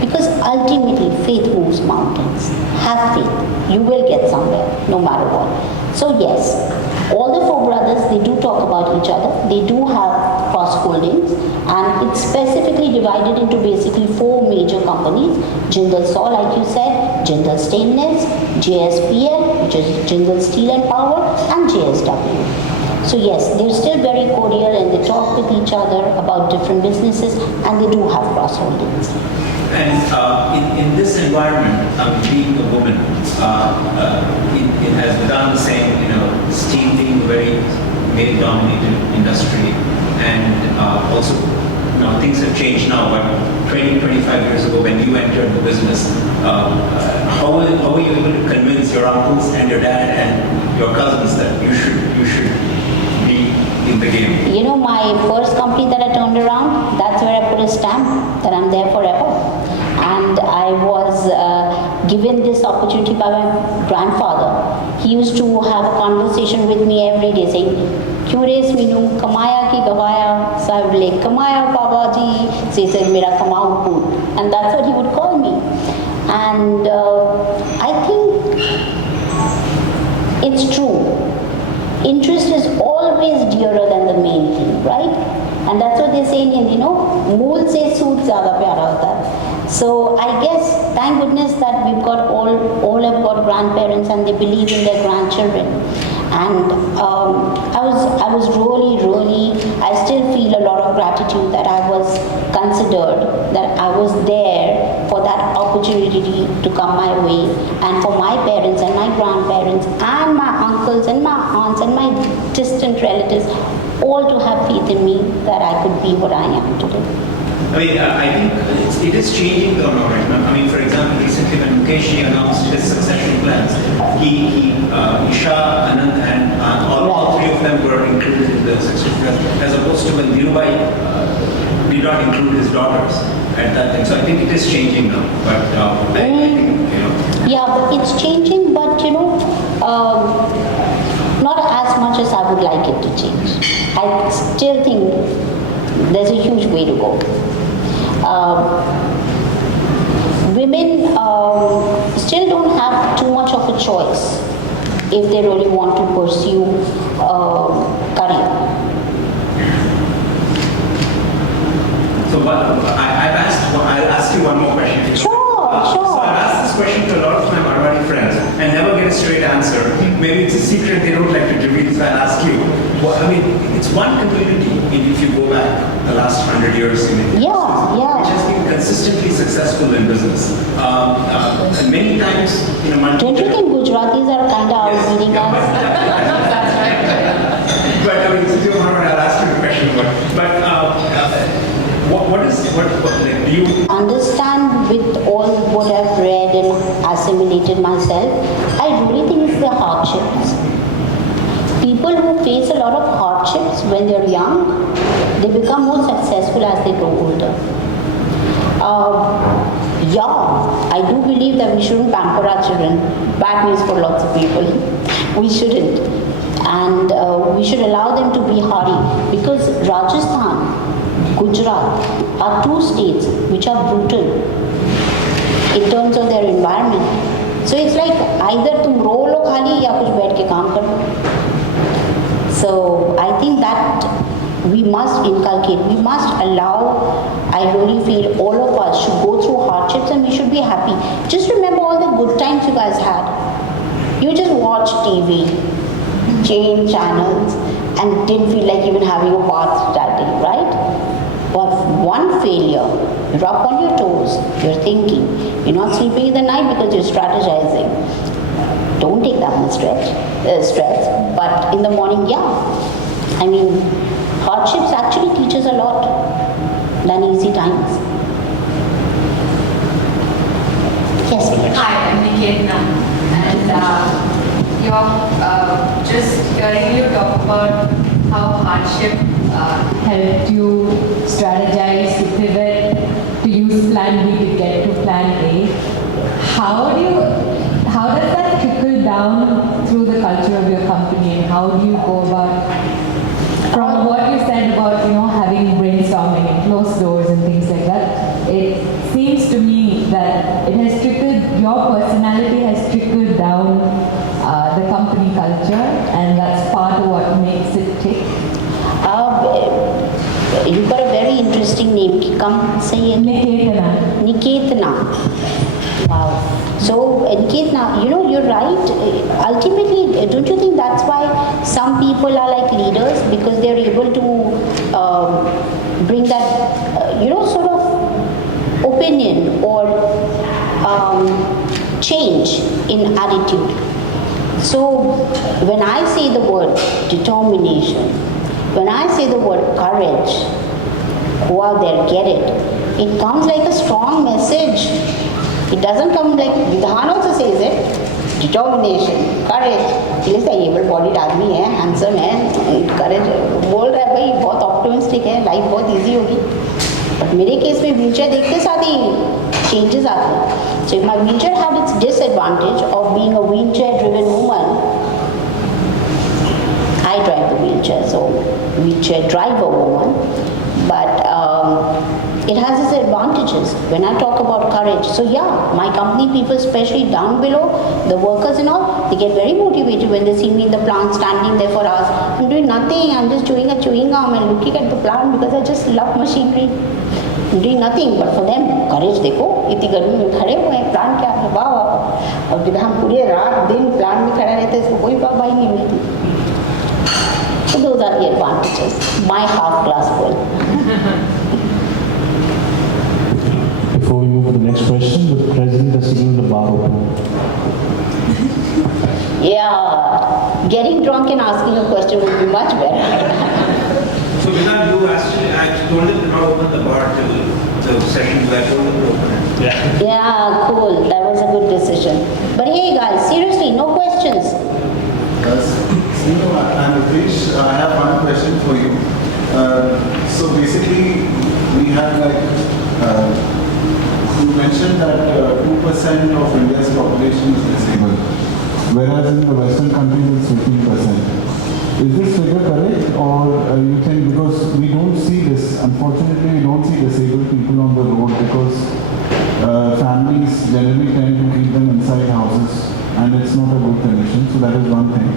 Because ultimately faith moves mountains. Have faith. You will get somewhere, no matter what. So yes, all the four brothers, they do talk about each other. They do have cross holdings, and it's specifically divided into basically four major companies. Jindal Saw, like you said, Jindal Stainless, JSPL, which is Jindal Steel and Power, and JSW. So yes, they're still very cordial and they talk with each other about different businesses, and they do have cross holdings. And in this environment, being a woman, it has done the same, steel being a very male-dominated industry, and also, things have changed now, but 20, 25 years ago when you entered the business, how were you able to convince your uncles and your dad and your cousins that you should be in the game? My first company that I turned around, that's where I put a stamp that I'm there forever. And I was given this opportunity by my grandfather. He used to have a conversation with me every day saying, "Kyun re Sminu, kamaya ki gavaya?" So I would like, "Kamaya Baba ji." So he said, "Mera kamao put." And that's what he would call me. And I think it's true. Interest is always dearer than the main thing, right? And that's what they say in Hindi, mool se soot zyada pyara hota hai. So I guess, thank goodness that we've got all have got grandparents and they believe in their grandchildren. And I was really, I still feel a lot of gratitude that I was considered, that I was there for that opportunity to come my way, and for my parents and my grandparents and my uncles and my aunts and my distant relatives all to have faith in me that I could be what I am today. I think it is changing though now, right? For example, recently when Mukesh announced his succession plans, Isha, Anand and all three of them were included in the succession plans, as opposed to when Dhirubhai did not include his daughters at that time. So I think it is changing now, but I think, Yeah, but it's changing, but not as much as I would like it to change. I still think there's a huge way to go. Women still don't have too much of a choice if they really want to pursue career. So I'll ask you one more question. Sure. So I've asked this question to a lot of my Marwari friends and never get a straight answer. Maybe it's a secret they don't like to reveal, so I'll ask you. It's one community, if you go back the last 100 years in India, which has been consistently successful in business. And many times, Don't you think Gujaratis are kind of outbidding us? But since you're Marwari, I'll ask you a question. Do you understand with all what I've read and assimilated myself, I really think it's the hardships. People who face a lot of hardships when they're young, they become more successful as they grow older. I do believe that we shouldn't pamper our children. Bad news for lots of people. We shouldn't. And we should allow them to be hardy, because Rajasthan, Gujarat are two states which are brutal in terms of their environment. So it's like either tum ro lo khali ya kuch baith ke kaam karo. So I think that we must inculcate, we must allow, I really feel all of us should go through hardships and we should be happy. Just remember all the good times you guys had. You just watched TV, change channels, and didn't feel like even having a bath that day, right? But one failure, you're up on your toes, you're thinking, you're not sleeping in the night because you're strategizing. Don't take that much stress, but in the morning, hardships actually teach us a lot than easy times. Yes, Hi, I'm Niketna, and just hearing you talk about how hardship helped you strategize to pivot, to use plan B to get to plan A. How does that trickle down through the culture of your company, and how do you go about, from what you said about, having brainstorming and closed doors and things like that, it seems to me that it has trickled, your personality has trickled down the company culture, and that's part of what makes it tick. You've got a very interesting name. Come say it. Niketana. Niketana. Wow. So, Niketana, you're right. Ultimately, don't you think that's why some people are like leaders? Because they're able to bring that, sort of opinion or change in attitude. So, when I say the word determination, when I say the word courage, go out there, get it. It comes like a strong message. It doesn't come like, Vidhan also says it, determination, courage. He is a able-bodied आदमी है, handsome है, courage बोल रहा है भाई बहुत optimistic है, life बहुत easy होगी. But मेरे केस में wheelchair देखते साथ ही changes आते हैं. So if my wheelchair had its disadvantage of being a wheelchair-driven woman, I drive the wheelchair, so wheelchair driver woman, but it has its advantages. When I talk about courage, so yeah, my company people, especially down below, the workers and all, they get very motivated when they see me in the plant standing there for hours. I'm doing nothing, I'm just doing a chewing gum and looking at the plant because I just love machinery. I'm doing nothing, but for them, courage देखो, इतनी गर्मी में खड़े हुए हैं, plant क्या है, वाह वाह, और जब हम पूरे रात दिन प्लांट में खड़ा रहते हैं, इसको कोई वाहवाही नहीं मिलती. So those are the advantages. My half glass full. Before we move to the next question, the president has signaled the bar open. Yeah, getting drunk and asking a question would be much better. So Vidhan, you actually told them to not open the bar till the session, I told them to open it. Yeah, cool. That was a good decision. But hey guys, seriously, no questions. Sminu, I'm Ritesh. I have one question for you. So basically, we have you mentioned that 2% of India's population is disabled, whereas in the Western countries it's 15%. Is this figure correct, or you think, because we don't see this, unfortunately we don't see disabled people on the road because families generally tend to keep them inside houses and it's not a good condition, so that is one thing.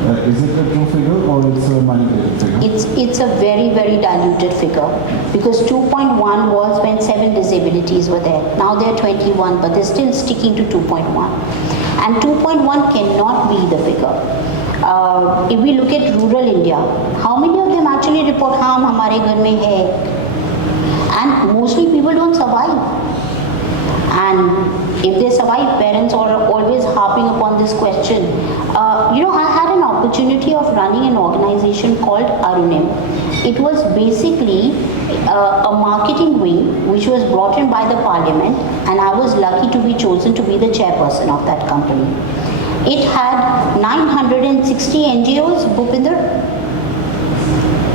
Is it a true figure or it's a manipulated figure? It's a very, very diluted figure because 2.1 was when 7 disabilities were there. Now they're 21, but they're still sticking to 2.1. And 2.1 cannot be the figure. If we look at rural India, how many of them actually report, "Haan, hamare ghar mein hai"? And mostly people don't survive. And if they survive, parents are always harping upon this question. I had an opportunity of running an organization called Arunim. It was basically a marketing wing which was brought in by the parliament, and I was lucky to be chosen to be the chairperson of that company. It had 960 NGOs, Bhupinder,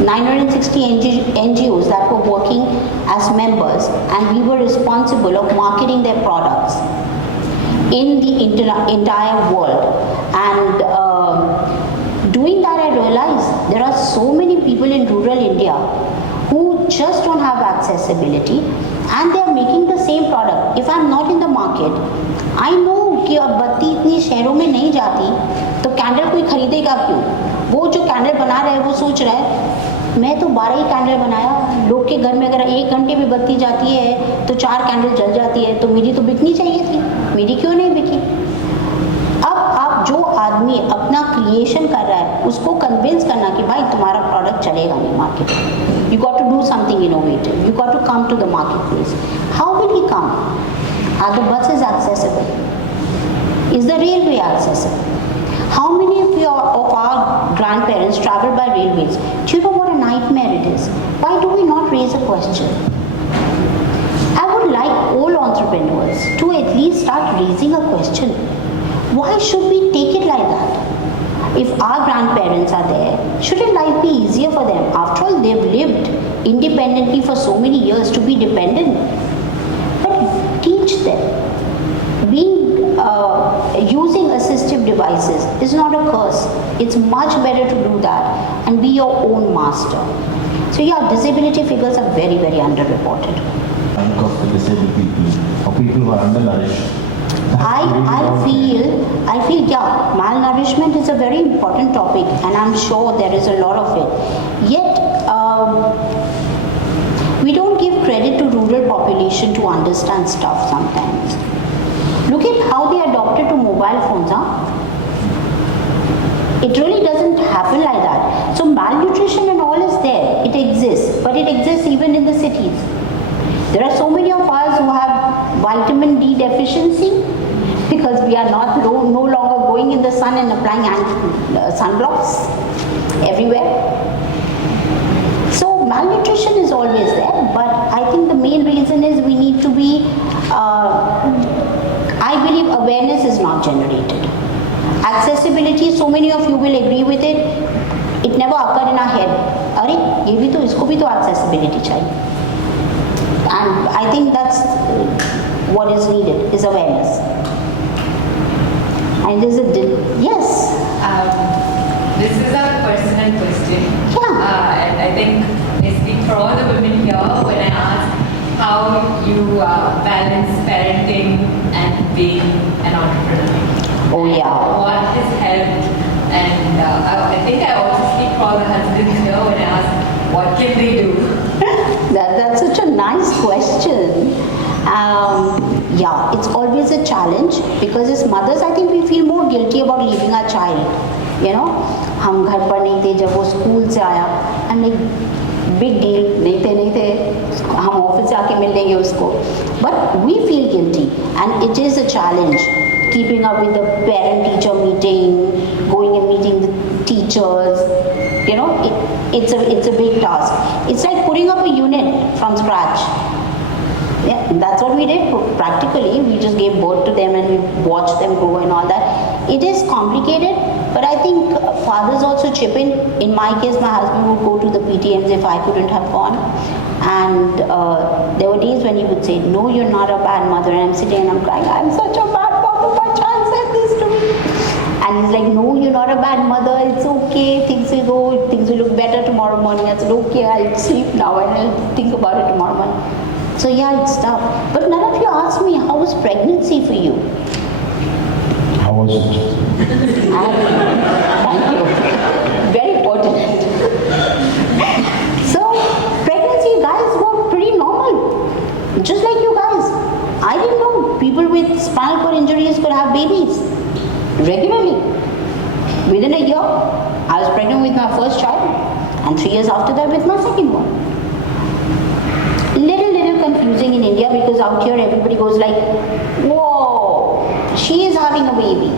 960 NGOs that were working as members, and we were responsible of marketing their products in the entire world. And doing that, I realized there are so many people in rural India who just don't have accessibility, and they are making the same product. If I'm not in the market, I know कि अब बत्ती इतनी शहरों में नहीं जाती, तो candle कोई खरीदेगा क्यों? वो जो कैंडल बना रहा है वो सोच रहा है मैं तो 12 ही कैंडल बनाया, लोग के घर में अगर 1 घंटे भी बत्ती जाती है तो 4 कैंडल जल जाती है, तो मेरी तो बिकनी चाहिए थी, मेरी क्यों नहीं बिकी? अब आप जो आदमी अपना क्रिएशन कर रहा है उसको कन्विंस करना कि भाई तुम्हारा प्रोडक्ट चलेगा नहीं मार्केट में, you got to do something innovative, you got to come to the market place. How will he come? Are the buses accessible? Is the railway accessible? How many of our grandparents travel by railways? Do you know what a nightmare it is? Why do we not raise a question? I would like all entrepreneurs to at least start raising a question. Why should we take it like that? If our grandparents are there, shouldn't life be easier for them? After all, they've lived independently for so many years to be dependent. But teach them. Using assistive devices is not a curse. It's much better to do that and be your own master. So yeah, disability figures are very, very underreported. Think of the disabled people or people who are undernourished. I feel, yeah, malnourishment is a very important topic, and I'm sure there is a lot of it. Yet, we don't give credit to rural population to understand stuff sometimes. Look at how they adopted to mobile phones, huh? It really doesn't happen like that. So malnutrition and all is there. It exists, but it exists even in the cities. There are so many of us who have vitamin D deficiency because we are no longer going in the sun and applying sunblocks everywhere. So malnutrition is always there, but I think the main reason is we need to be, I believe awareness is not generated. Accessibility, so many of you will agree with it, it never occurred in our head. Arey, ye bhi to, isko bhi to accessibility chahiye. And I think that's what is needed, is awareness. And there's yes. This is a personal question. Yeah. And I think basically for all the women here, when I ask how you balance parenting and being an entrepreneur. Oh yeah. What has helped? And I think I also speak for all the husbands here when I ask what can they do? That's such a nice question. Yeah, it's always a challenge because as mothers, I think we feel more guilty about leaving our child. You know, हम घर पर नहीं थे जब वो school से आया, I'm like big deal, नहीं थे, हम ऑफिस से आके मिल लेंगे उसको. But we feel guilty, and it is a challenge. Keeping up with the parent-teacher meeting, going and meeting the teachers, you know, it's a big task. It's like putting up a unit from scratch. Yeah, that's what we did practically. We just gave birth to them and we watched them grow and all that. It is complicated, but I think fathers also chip in. In my case, my husband would go to the PTMs if I couldn't have gone. And there were days when he would say, no, you're not a bad mother. And I'm sitting and I'm crying, I'm such a bad mother, my child said this to me. And he's like, no, you're not a bad mother, it's okay, things will look better tomorrow morning. I said, okay, I'll sleep now and I'll think about it tomorrow morning. So yeah, it's tough. But none of you asked me, how was pregnancy for you? How was it? Thank you. Very important. So, pregnancy, guys, were pretty normal. Just like you guys. I didn't know people with spinal cord injuries could have babies regularly. Within a year, I was pregnant with my first child, and 3 years after that with my second one. Little confusing in India because out here everybody goes like, whoa, she is having a baby.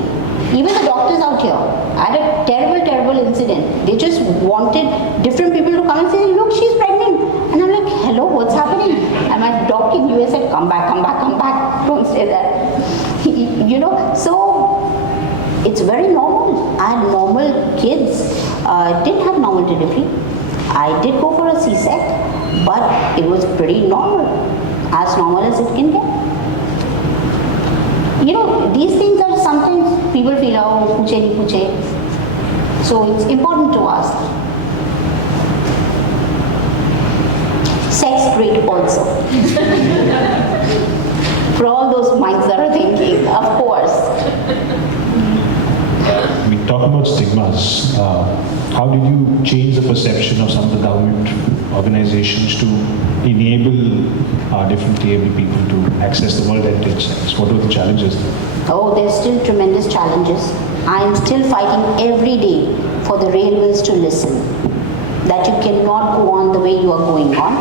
Even the doctors out here. I had a terrible incident. They just wanted different people to come and say, look, she's pregnant. And I'm like, hello, what's happening? And my doc in US said, come back. Don't say that. You know, so it's very normal. I had normal kids. Didn't have normal delivery. I did go for a C-sec. But it was pretty normal, as normal as it can get. You know, these things are sometimes people feel, oh, puche nahi puche. So it's important to ask. Sex great also. For all those minds that are thinking, of course. We talk about stigmas. How did you change the perception of some of the government organizations to enable differently abled people to access the world heritage sites? What were the challenges? Oh, there's still tremendous challenges. I am still fighting every day for the railways to listen. That you cannot go on the way you are going on.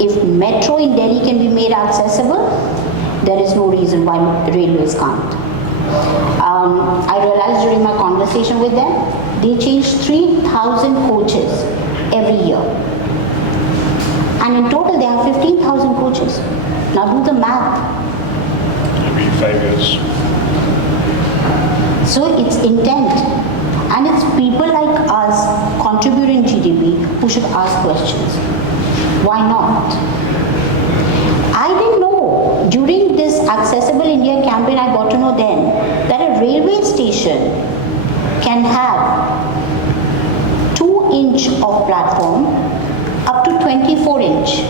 If metro in Delhi can be made accessible, there is no reason why railways can't. I realized during my conversation with them, they change 3,000 coaches every year. And in total, they have 15,000 coaches. Now do the math. Every 5 years. So it's intent. And it's people like us contributing GDP who should ask questions. Why not? I didn't know. During this Accessible India campaign, I got to know then that a railway station can have 2-inch of platform up to 24-inch.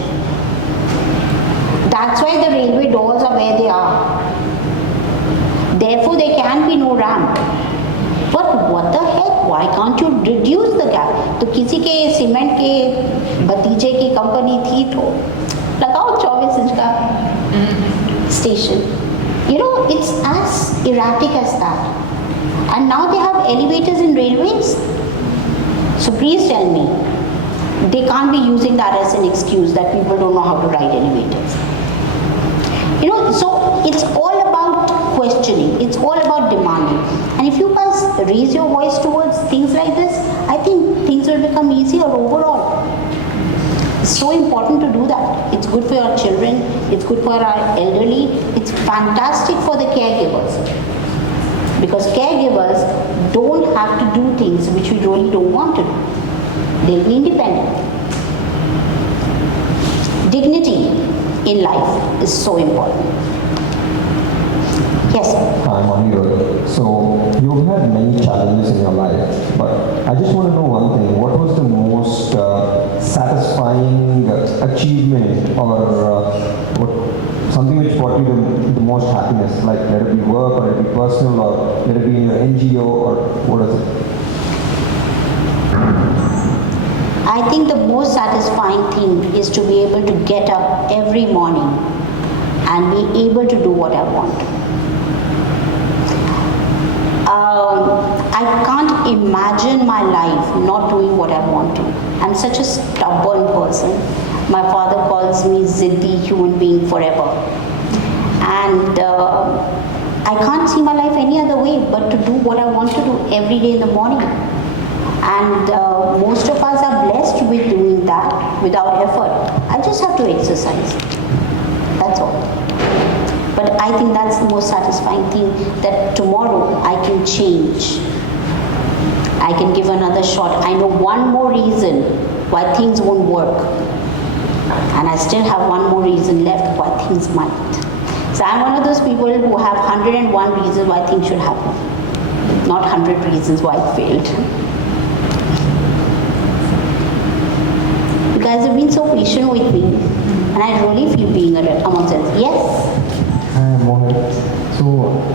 That's why the railway doors are where they are. Therefore, there can be no ramp. But what the heck? Why can't you reduce the gap? तो किसी के cement के भतीजे की company थी तो लगाओ 24 inch का station. You know, it's as erratic as that. And now they have elevators in railways. So please tell me, they can't be using that as an excuse that people don't know how to ride elevators. You know, so it's all about questioning. It's all about demanding. And if you guys raise your voice towards things like this, I think things will become easier overall. It's so important to do that. It's good for your children. It's good for our elderly. It's fantastic for the caregivers. Because caregivers don't have to do things which we really don't want to do. They'll be independent. Dignity in life is so important. Yes. Hi, I'm Anirudh. So, you've had many challenges in your life, but I just want to know one thing. What was the most satisfying achievement or something which brought you the most happiness? Like, let it be work, or let it be personal, or let it be in your NGO, or what is it? I think the most satisfying thing is to be able to get up every morning and be able to do what I want. I can't imagine my life not doing what I want to. I'm such a stubborn person. My father calls me Ziddi human being forever. And I can't see my life any other way but to do what I want to do every day in the morning. And most of us are blessed with doing that without effort. I just have to exercise. That's all. But I think that's the most satisfying thing, that tomorrow I can change. I can give another shot. I know one more reason why things won't work. And I still have one more reason left why things might. So I'm one of those people who have 101 reasons why things should happen, not 100 reasons why it failed. You guys have been so patient with me, and I really feel being amongst us. Yes? Hi, Mohit. So,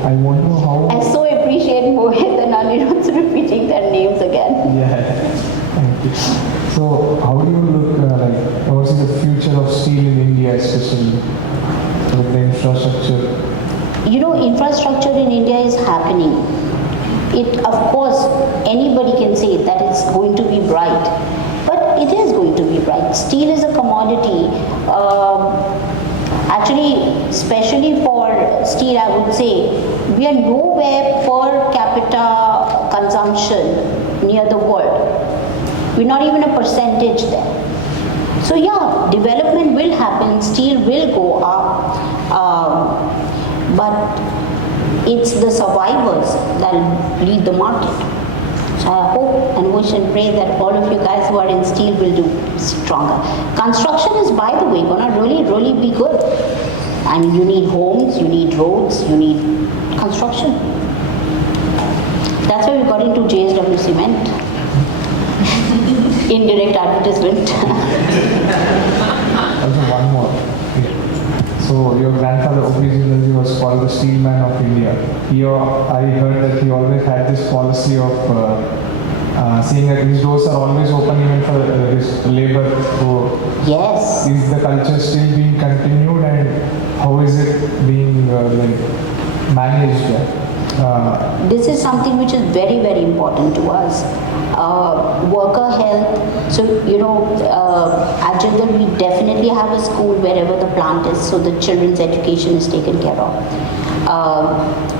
I want to know how... I so appreciate Mohit and Anirudh repeating their names again. Yeah, thank you. So, how do you look, what's the future of steel in India, especially with the infrastructure? You know, infrastructure in India is happening. It, of course, anybody can say that it's going to be bright, but it is going to be bright. Steel is a commodity. Actually, especially for steel, I would say, we are nowhere per capita consumption near the world. We're not even a percentage there. So yeah, development will happen, steel will go up, but it's the survivors that lead the market. So I hope and wish and pray that all of you guys who are in steel will do stronger. Construction is, by the way, gonna really be good. I mean, you need homes, you need roads, you need construction. That's why we got into JSW Cement. Indirect advertisement. Also, one more. So, your grandfather, O.P. Jindal, was called the steel man of India. I heard that he always had this policy of saying that his doors are always open even for his labor. So, Yes. is the culture still being continued, and how is it being managed? This is something which is very important to us. Worker health. So, you know, at Jindal we definitely have a school wherever the plant is, so the children's education is taken care of.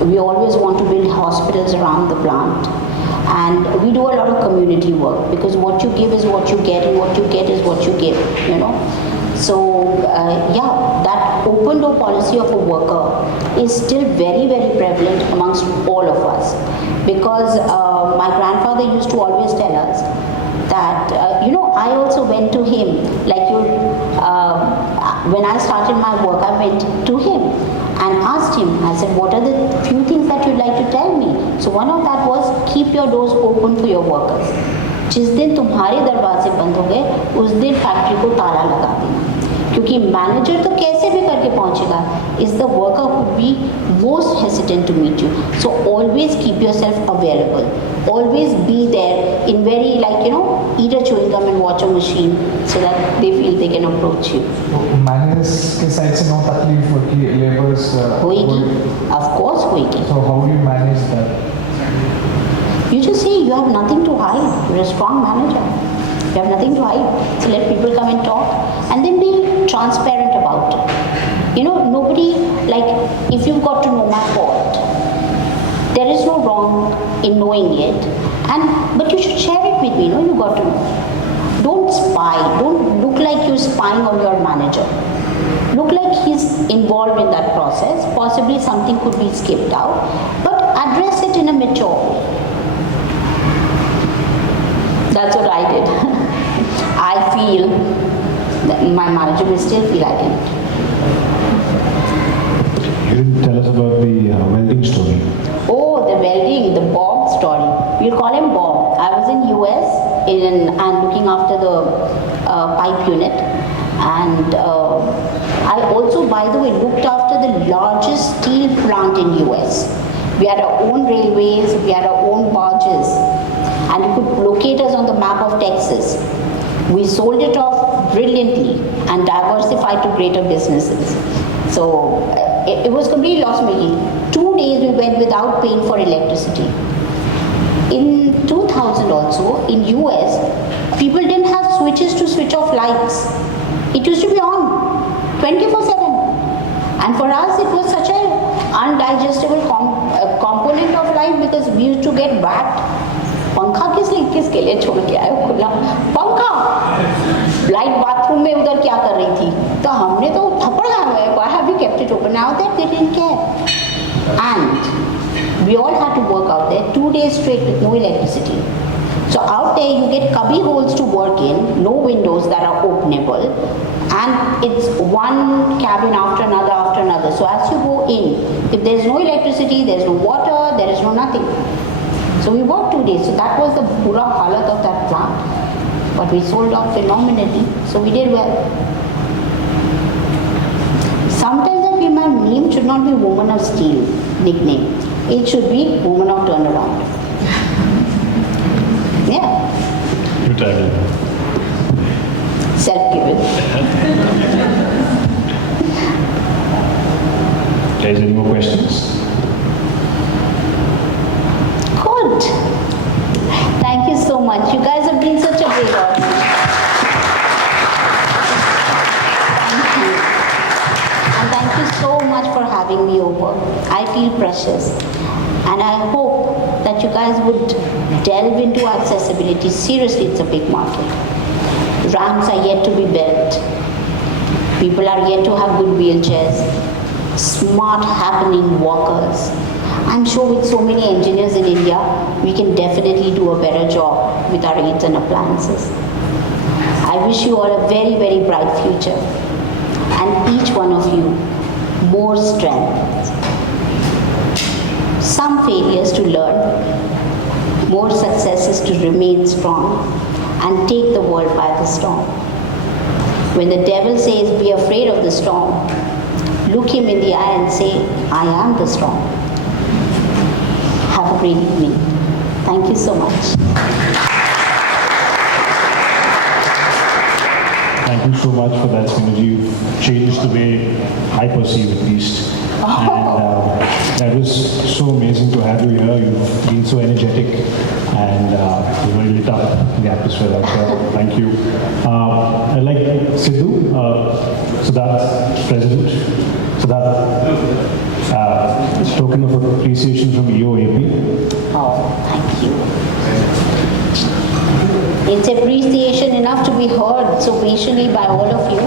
We always want to build hospitals around the plant. And we do a lot of community work, because what you give is what you get, and what you get is what you give, you know. So, yeah, that open door policy of a worker is still very prevalent amongst all of us. because my grandfather used to always tell us that, I also went to him, like when I started my work, I went to him and asked him, I said, what are the few things that you'd like to tell me? So one of that was, keep your doors open for your workers. जिस दिन तुम्हारे दरवाजे बंद हो गए, उस दिन factory को ताला लगा देना, क्योंकि मैनेजर तो कैसे भी करके पहुंचेगा, is the worker who would be most hesitant to meet you. So always keep yourself available. Always be there in very, eat a chewing gum and watch a machine so that they feel they can approach you. Managers के side से no तकलीफ होती है, labours होएगी, of course होएगी. So how do you manage that? You just say you have nothing to hide. You're a strong manager. You have nothing to hide. So let people come and talk and then be transparent about it. Nobody, if you've got to know my fault, there is no wrong in knowing it, but you should share it with me. You got to know. Don't spy. Don't look like you're spying on your manager. Look like he's involved in that process. Possibly something could be skipped out, but address it in a mature way. That's what I did. I feel that my manager will still feel I didn't. You didn't tell us about the welding story. Oh, the welding, the Bob story. We'll call him Bob. I was in US and looking after the pipe unit, and I also, by the way, looked after the largest steel plant in US. We had our own railways, we had our own barges, and you could locate us on the map of Texas. We sold it off brilliantly and diversified to greater businesses. So it was completely loss-making. 2 days we went without paying for electricity. In 2000 also, in US, people didn't have switches to switch off lights. It used to be on 24/7. And for us, it was such an undigestible component of life because we used to get whacked. पंखा किसके लिए छोड़ के आए हो खुला पंखा, light bathroom में उधर क्या कर रही थी, तो हमने तो थप्पड़ खाए, why have you kept it open? Now that they didn't care, and we all had to work out there 2 days straight with no electricity. So out there you get cubby holes to work in, no windows that are openable, and it's one cabin after another. So as you go in, if there is no electricity, there is no water, there is no nothing. So we worked 2 days. So that was the pura halat of that plant. But we sold off phenomenally. So we did well. Sometimes I feel my name should not be Woman of Steel nickname. It should be Woman of Turnaround. Yeah. You tried it. Self-given. Guys, any more questions? Good. Thank you so much. You guys have been such a great audience. Thank you. And thank you so much for having me over. I feel precious. And I hope that you guys would delve into accessibility. Seriously, it's a big market. Ramps are yet to be built. People are yet to have good wheelchairs. Smart, happening walkers. I'm sure with so many engineers in India, we can definitely do a better job with our aids and appliances. I wish you all a very, very bright future. And each one of you, more strength. Some failures to learn, more successes to remain strong and take the world by the storm. When the devil says, be afraid of the storm, look him in the eye and say, I am the storm. Have a great evening. Thank you so much. Thank you so much for that, Sminu. You've changed the way I perceive at least. And that was so amazing to have you here. You've been so energetic and you really lit up the atmosphere out there. Thank you. I'd like Sidhu, Siddharth's president. Siddharth, token of appreciation from EOAP. Oh, thank you. It's appreciation enough to be heard so patiently by all of you.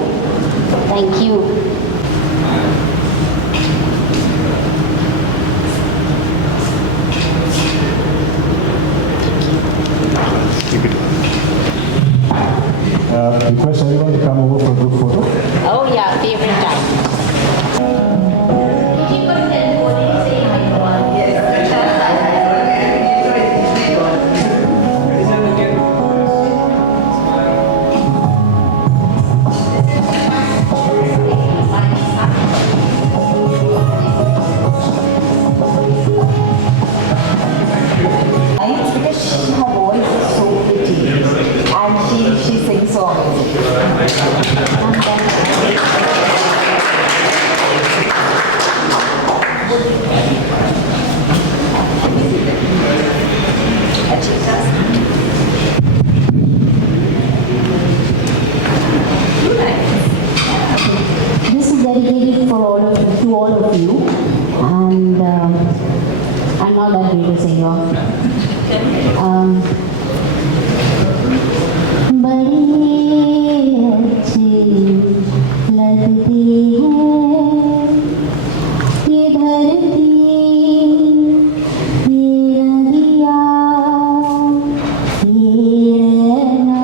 Thank you. and I'm not that great a singer. बड़ी अच्छी लगती है ये धरती ये नदियाँ ये रहना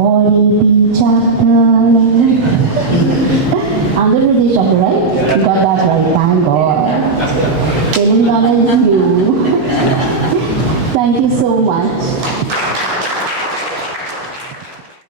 और ये chapter. Andhra Pradesh chapter, right? You got that right, thank God. Telangana is you. Thank you so much.